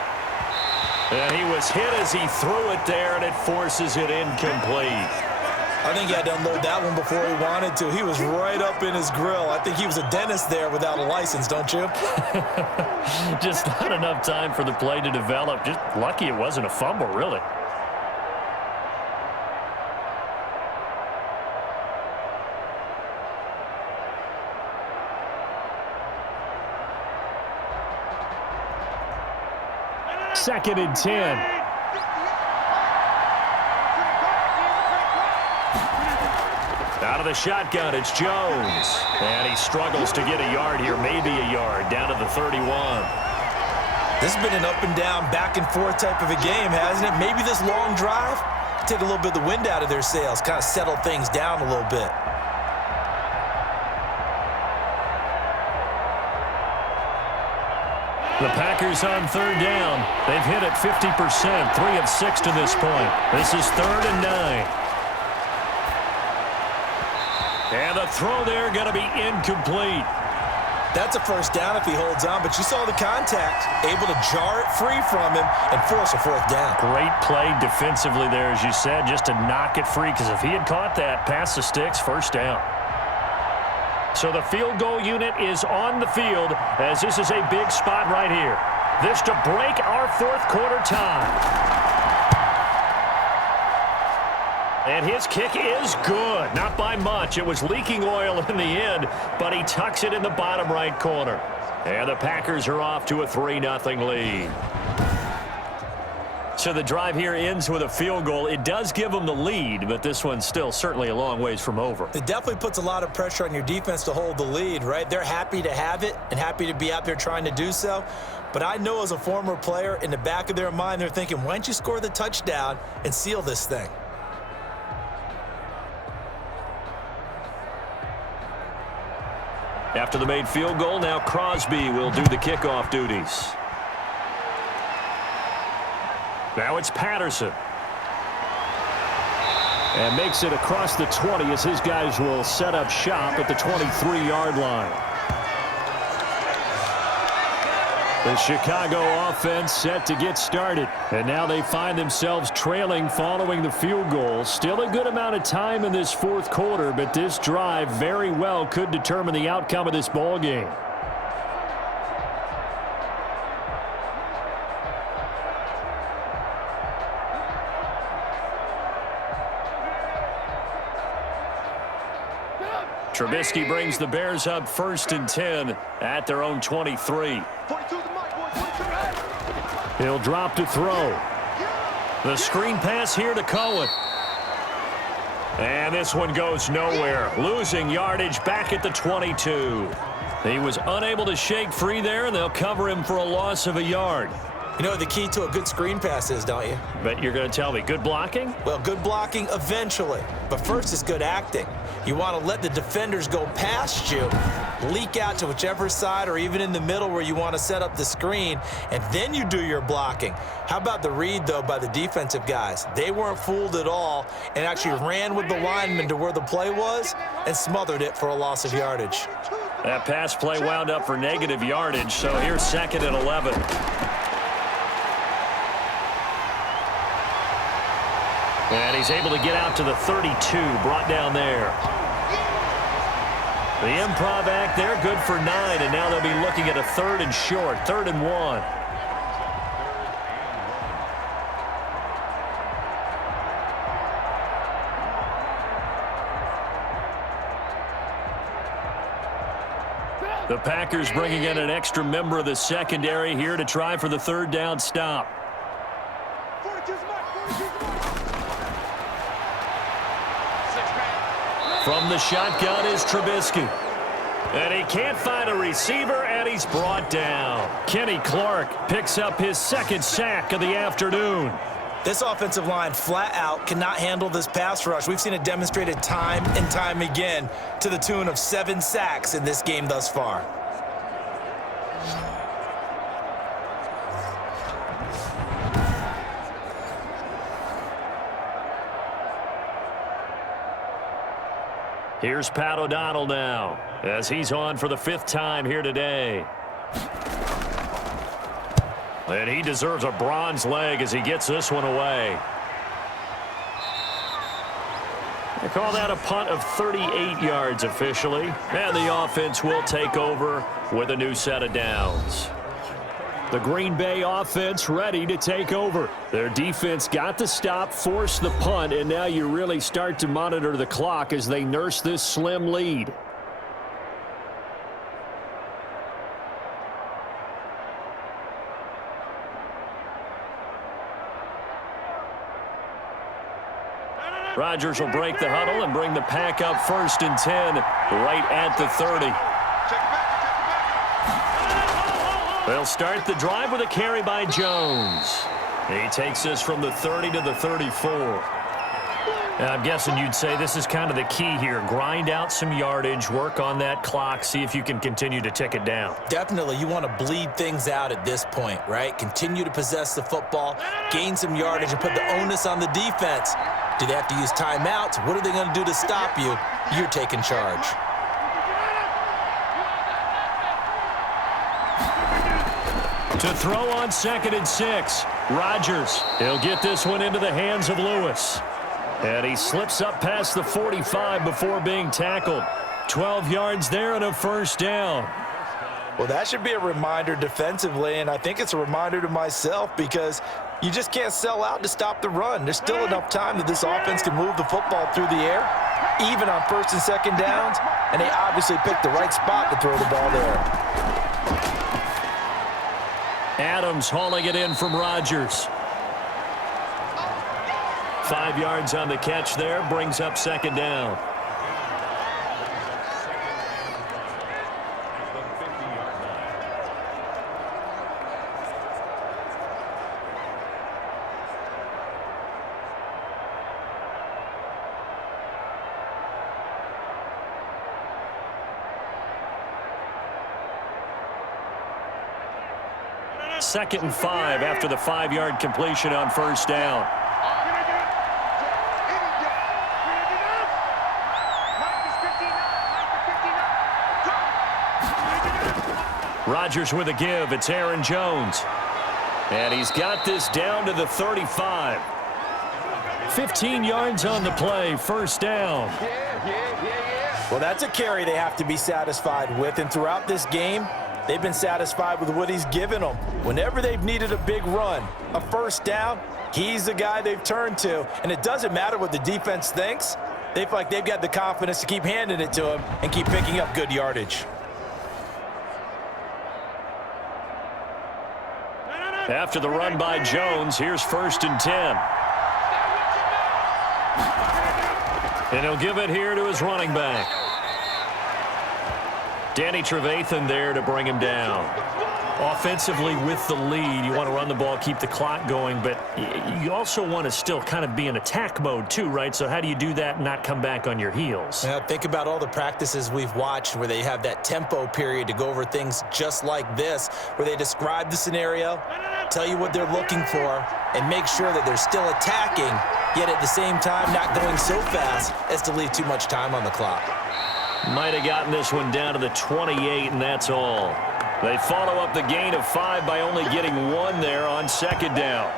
And he was hit as he threw it there, and it forces it incomplete. I think he had to unload that one before he wanted to. He was right up in his grill. I think he was a dentist there without a license, don't you? Just not enough time for the play to develop. Just lucky it wasn't a fumble, really. Second and 10. Out of the shotgun, it's Jones. And he struggles to get a yard here, maybe a yard, down to the 31. This has been an up and down, back and forth type of a game, hasn't it? Maybe this long drive, take a little bit of the wind out of their sails, kind of settle things down a little bit. The Packers on 3rd down. They've hit it 50%, 3 of 6 to this point. This is 3rd and 9. And the throw there going to be incomplete. That's a first down if he holds on, but you saw the contact, able to jar it free from him and force a 4th down. Great play defensively there, as you said, just to knock it free, because if he had caught that, past the sticks, 1st down. So the field goal unit is on the field, as this is a big spot right here. This to break our 4th quarter tie. And his kick is good. Not by much. It was leaking oil in the end, but he tucks it in the bottom right corner. And the Packers are off to a 3-0 lead. So the drive here ends with a field goal. It does give them the lead, but this one's still certainly a long ways from over. It definitely puts a lot of pressure on your defense to hold the lead, right? They're happy to have it and happy to be out there trying to do so. But I know as a former player, in the back of their mind, they're thinking, why don't you score the touchdown and seal this thing? After the made field goal, now Crosby will do the kickoff duties. Now it's Patterson. And makes it across the 20 as his guys will set up shop at the 23-yard line. The Chicago offense set to get started. And now they find themselves trailing following the field goal. Still a good amount of time in this 4th quarter, but this drive very well could determine the outcome of this ball game. Trubisky brings the Bears up 1st and 10 at their own 23. He'll drop to throw. The screen pass here to Cohen. And this one goes nowhere. Losing yardage back at the 22. He was unable to shake free there, and they'll cover him for a loss of a yard. You know what the key to a good screen pass is, don't you? But you're going to tell me, good blocking? Well, good blocking eventually. But first is good acting. You want to let the defenders go past you, leak out to whichever side or even in the middle where you want to set up the screen, and then you do your blocking. How about the read, though, by the defensive guys? They weren't fooled at all and actually ran with the lineman to where the play was and smothered it for a loss of yardage. That pass play wound up for negative yardage, so here's 2nd and 11. And he's able to get out to the 32, brought down there. The improv act there, good for 9, and now they'll be looking at a 3rd and short, 3rd and 1. The Packers bringing in an extra member of the secondary here to try for the 3rd down stop. From the shotgun is Trubisky. And he can't find a receiver, and he's brought down. Kenny Clark picks up his second sack of the afternoon. This offensive line flat out cannot handle this pass rush. We've seen it demonstrated time and time again to the tune of 7 sacks in this game thus far. Here's Pat O'Donnell now as he's on for the 5th time here today. And he deserves a bronze leg as he gets this one away. They call that a punt of 38 yards officially. And the offense will take over with a new set of downs. The Green Bay offense ready to take over. Their defense got the stop, forced the punt, and now you really start to monitor the clock as they nurse this slim lead. Rodgers will break the huddle and bring the pack up 1st and 10 right at the 30. They'll start the drive with a carry by Jones. He takes this from the 30 to the 34. Now, I'm guessing you'd say this is kind of the key here. Grind out some yardage, work on that clock, see if you can continue to tick it down. Definitely, you want to bleed things out at this point, right? Continue to possess the football, gain some yardage, and put the onus on the defense. Do they have to use timeouts? What are they going to do to stop you? You're taking charge. To throw on 2nd and 6, Rodgers. He'll get this one into the hands of Lewis. And he slips up past the 45 before being tackled. 12 yards there and a 1st down. Well, that should be a reminder defensively, and I think it's a reminder to myself because you just can't sell out to stop the run. There's still enough time that this offense can move the football through the air, even on 1st and 2nd downs, and they obviously picked the right spot to throw the ball there. Adams hauling it in from Rodgers. 5 yards on the catch there, brings up 2nd down. Second and 5 after the 5-yard completion on 1st down. Rodgers with a give. It's Aaron Jones. And he's got this down to the 35. 15 yards on the play. 1st down. Well, that's a carry they have to be satisfied with. And throughout this game, they've been satisfied with what he's given them. Whenever they've needed a big run, a 1st down, he's the guy they've turned to. And it doesn't matter what the defense thinks. They feel like they've got the confidence to keep handing it to him and keep picking up good yardage. After the run by Jones, here's 1st and 10. And he'll give it here to his running back. Danny Trevathan there to bring him down. Offensively with the lead, you want to run the ball, keep the clock going, but you also want to still kind of be in attack mode too, right? So how do you do that and not come back on your heels? Yeah, think about all the practices we've watched where they have that tempo period to go over things just like this, where they describe the scenario, tell you what they're looking for, and make sure that they're still attacking, yet at the same time not going so fast as to leave too much time on the clock. Might have gotten this one down to the 28, and that's all. They follow up the gain of 5 by only getting 1 there on 2nd down.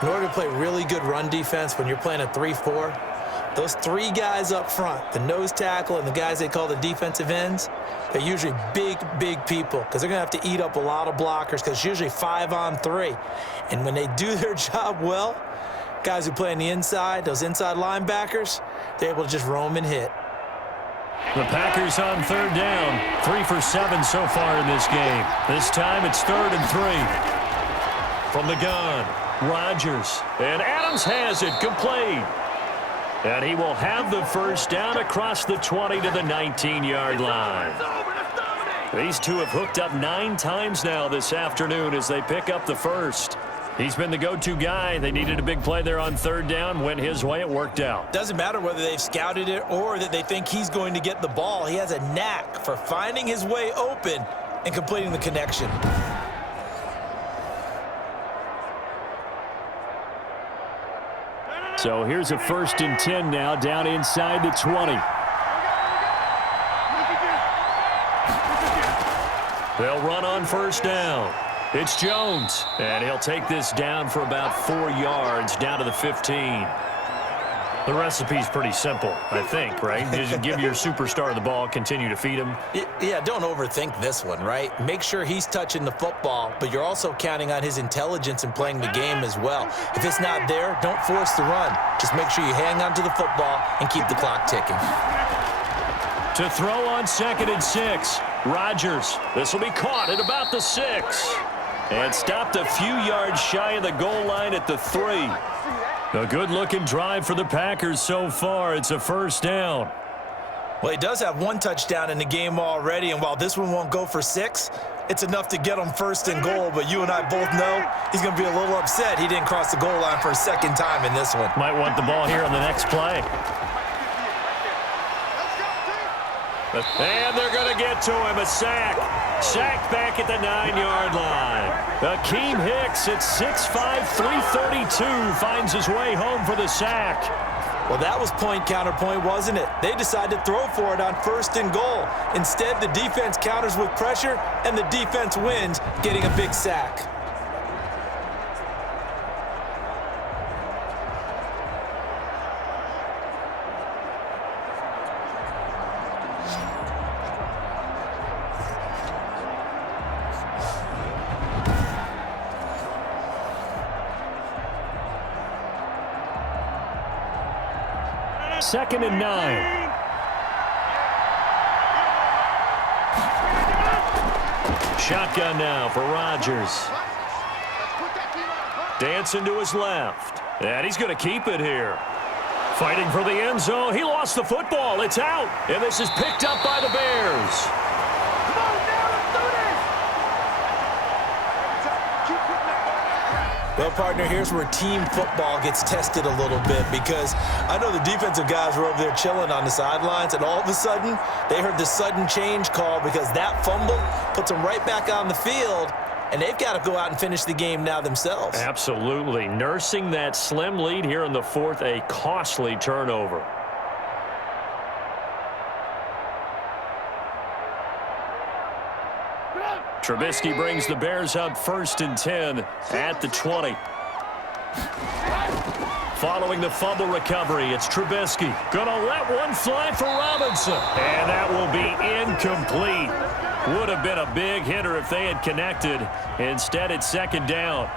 In order to play really good run defense when you're playing a 3-4, those 3 guys up front, the nose tackle and the guys they call the defensive ends, they're usually big people because they're going to have to eat up a lot of blockers because it's usually 5-on-3. And when they do their job well, guys who play on the inside, those inside linebackers, they're able to just roam and hit. The Packers on 3rd down. 3 for 7 so far in this game. This time it's 3rd and 3. From the gun, Rodgers. And Adams has it complete. And he will have the 1st down across the 20 to the 19-yard line. These two have hooked up 9 times now this afternoon as they pick up the first. He's been the go-to guy. They needed a big play there on 3rd down. Went his way. It worked out. Doesn't matter whether they've scouted it or that they think he's going to get the ball. He has a knack for finding his way open and completing the connection. So here's a 1st and 10 now down inside the 20. They'll run on 1st down. It's Jones, and he'll take this down for about 4 yards down to the 15. The recipe's pretty simple, I think, right? Just give your superstar the ball, continue to feed him. Yeah, don't overthink this one, right? Make sure he's touching the football, but you're also counting on his intelligence in playing the game as well. If it's not there, don't force the run. Just make sure you hang on to the football and keep the clock ticking. To throw on 2nd and 6, Rodgers. This will be caught at about the 6. And stopped a few yards shy of the goal line at the 3. A good-looking drive for the Packers so far. It's a 1st down. Well, he does have 1 touchdown in the game already, and while this one won't go for 6, it's enough to get him 1st and goal. But you and I both know he's going to be a little upset he didn't cross the goal line for a 2nd time in this one. Might want the ball here on the next play. And they're going to get to him. A sack. Sacked back at the 9-yard line. Akeem Hicks at 6'5", 332 finds his way home for the sack. Well, that was point counterpoint, wasn't it? They decided to throw for it on 1st and goal. Instead, the defense counters with pressure, and the defense wins, getting a big sack. Second and 9. Shotgun now for Rodgers. Dancing to his left. And he's going to keep it here. Fighting for the end zone. He lost the football. It's out. And this is picked up by the Bears. Well, partner, here's where team football gets tested a little bit, because I know the defensive guys were over there chilling on the sidelines, and all of a sudden, they heard the sudden change call because that fumble puts them right back on the field, and they've got to go out and finish the game now themselves. Absolutely. Nursing that slim lead here in the 4th, a costly turnover. Trubisky brings the Bears up 1st and 10 at the 20. Following the fumble recovery, it's Trubisky. Gonna let one fly for Robinson. And that will be incomplete. Would have been a big hitter if they had connected. Instead, it's 2nd down.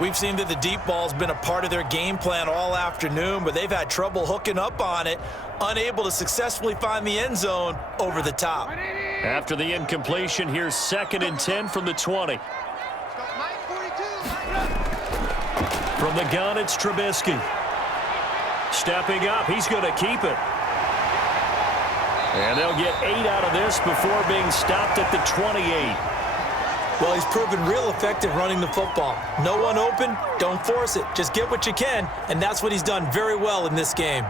We've seen that the deep ball's been a part of their game plan all afternoon, but they've had trouble hooking up on it, unable to successfully find the end zone over the top. After the incompletion, here's 2nd and 10 from the 20. From the gun, it's Trubisky. Stepping up, he's going to keep it. And they'll get 8 out of this before being stopped at the 28. Well, he's proven real effective running the football. No one open, don't force it. Just get what you can, and that's what he's done very well in this game.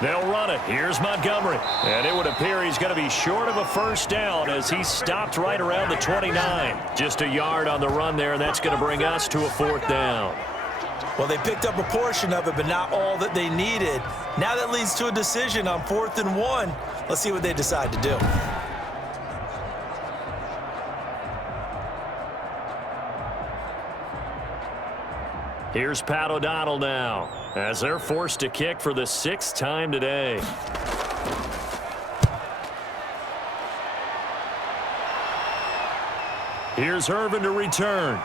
They'll run it. Here's Montgomery. And it would appear he's going to be short of a 1st down as he stopped right around the 29. Just a yard on the run there, and that's going to bring us to a 4th down. Well, they picked up a portion of it, but not all that they needed. Now that leads to a decision on 4th and 1. Let's see what they decide to do. Here's Pat O'Donnell now as they're forced to kick for the 6th time today. Here's Irvin to return.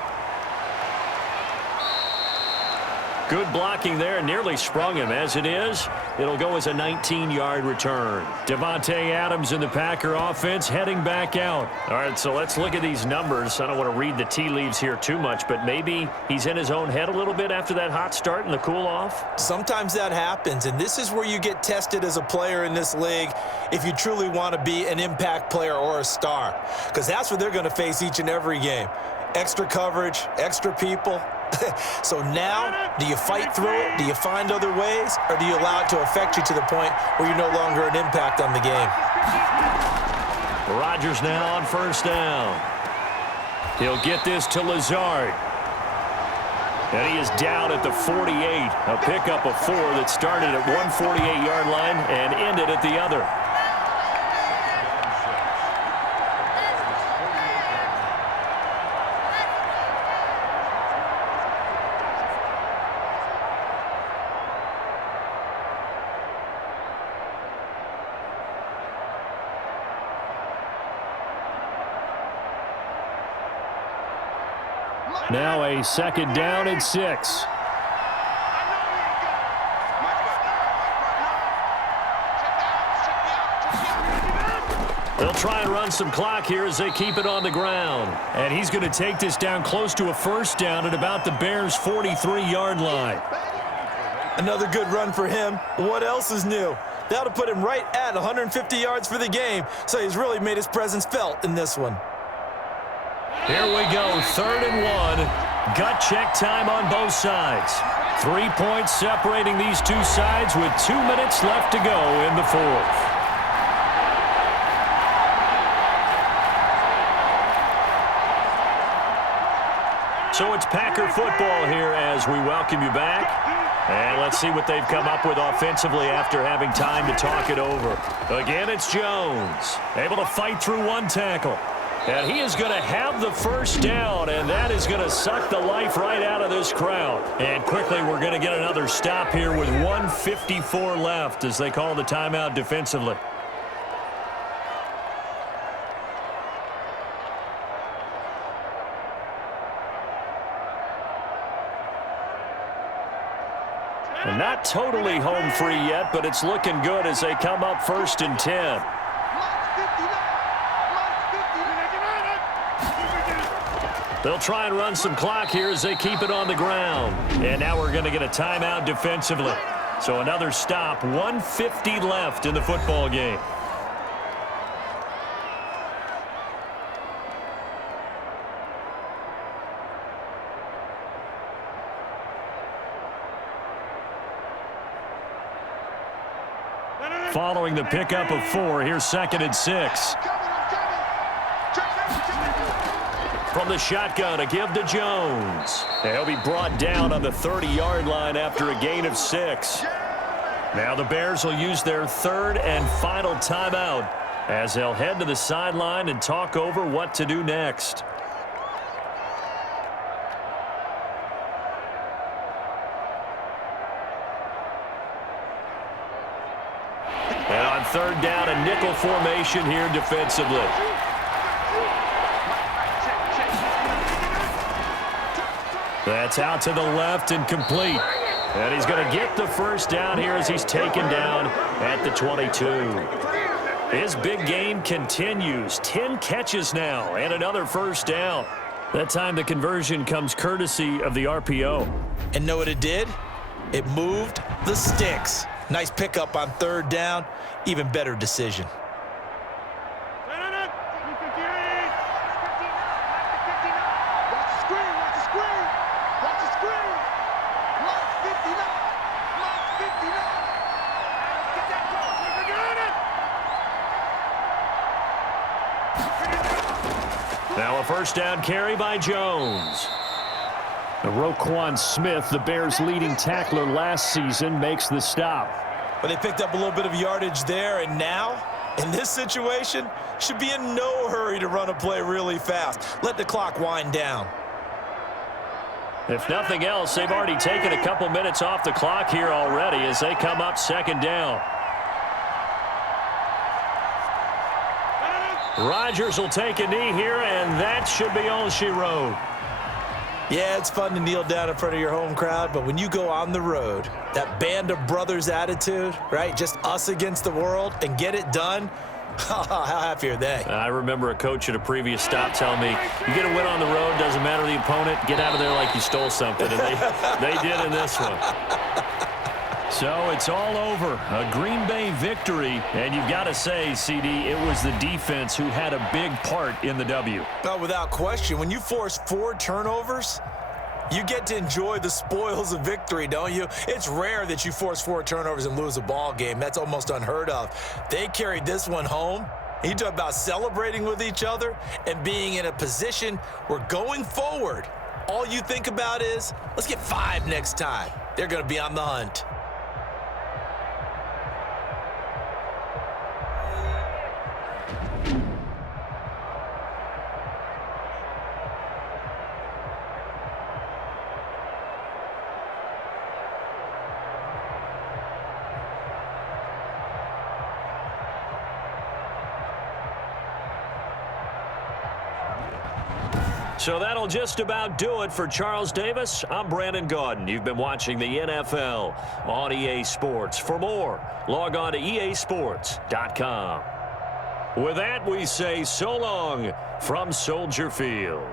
Good blocking there, nearly sprung him. As it is, it'll go as a 19-yard return. Devontae Adams in the Packer offense heading back out. All right, so let's look at these numbers. I don't want to read the tea leaves here too much, but maybe he's in his own head a little bit after that hot start and the cool-off. Sometimes that happens, and this is where you get tested as a player in this league if you truly want to be an impact player or a star, because that's what they're going to face each and every game. Extra coverage, extra people. So now, do you fight through it? Do you find other ways? Or do you allow it to affect you to the point where you're no longer an impact on the game? Rodgers now on first down. He'll get this to Lazard. And he is down at the 48. A pickup of 4 that started at one 48-yard line and ended at the other. Now a second down and 6. They'll try and run some clock here as they keep it on the ground. And he's going to take this down close to a first down at about the Bears' 43-yard line. Another good run for him. What else is new? That'll put him right at 150 yards for the game, so he's really made his presence felt in this one. Here we go, 3rd and 1. Gut check time on both sides. 3 points separating these two sides with 2 minutes left to go in the 4th. So it's Packer football here as we welcome you back. And let's see what they've come up with offensively after having time to talk it over. Again, it's Jones, able to fight through one tackle. And he is going to have the first down, and that is going to suck the life right out of this crowd. And quickly, we're going to get another stop here with 1:54 left as they call the timeout defensively. And not totally home free yet, but it's looking good as they come up 1st and 10. They'll try and run some clock here as they keep it on the ground. And now we're going to get a timeout defensively. So another stop, 1:50 left in the football game. Following the pickup of 4, here's 2nd and 6. From the shotgun, a give to Jones. He'll be brought down on the 30-yard line after a gain of 6. Now the Bears will use their 3rd and final timeout as they'll head to the sideline and talk over what to do next. And on 3rd down, a nickel formation here defensively. That's out to the left and complete. And he's going to get the first down here as he's taken down at the 22. His big game continues. 10 catches now and another first down. That time the conversion comes courtesy of the RPO. And know what it did? It moved the sticks. Nice pickup on 3rd down. Even better decision. Now a first down carry by Jones. Roquan Smith, the Bears' leading tackler last season, makes the stop. But they picked up a little bit of yardage there, and now, in this situation, should be in no hurry to run a play really fast. Let the clock wind down. If nothing else, they've already taken a couple minutes off the clock here already as they come up 2nd down. Rodgers will take a knee here, and that should be all she wrote. Yeah, it's fun to kneel down in front of your home crowd, but when you go on the road, that band of brothers attitude, right? Just us against the world and get it done. How happy are they? I remember a coach at a previous stop telling me, you get a win on the road, doesn't matter the opponent, get out of there like you stole something. And they did in this one. So it's all over. A Green Bay victory. And you've got to say, CD, it was the defense who had a big part in the W. Oh, without question. When you force 4 turnovers, you get to enjoy the spoils of victory, don't you? It's rare that you force 4 turnovers and lose a ball game. That's almost unheard of. They carried this one home. You talk about celebrating with each other and being in a position where going forward, all you think about is, let's get 5 next time. They're going to be on the hunt. So that'll just about do it for Charles Davis. I'm Brandon Gaudin. You've been watching the NFL on EA Sports. For more, log on to easports.com. With that, we say so long from Soldier Field.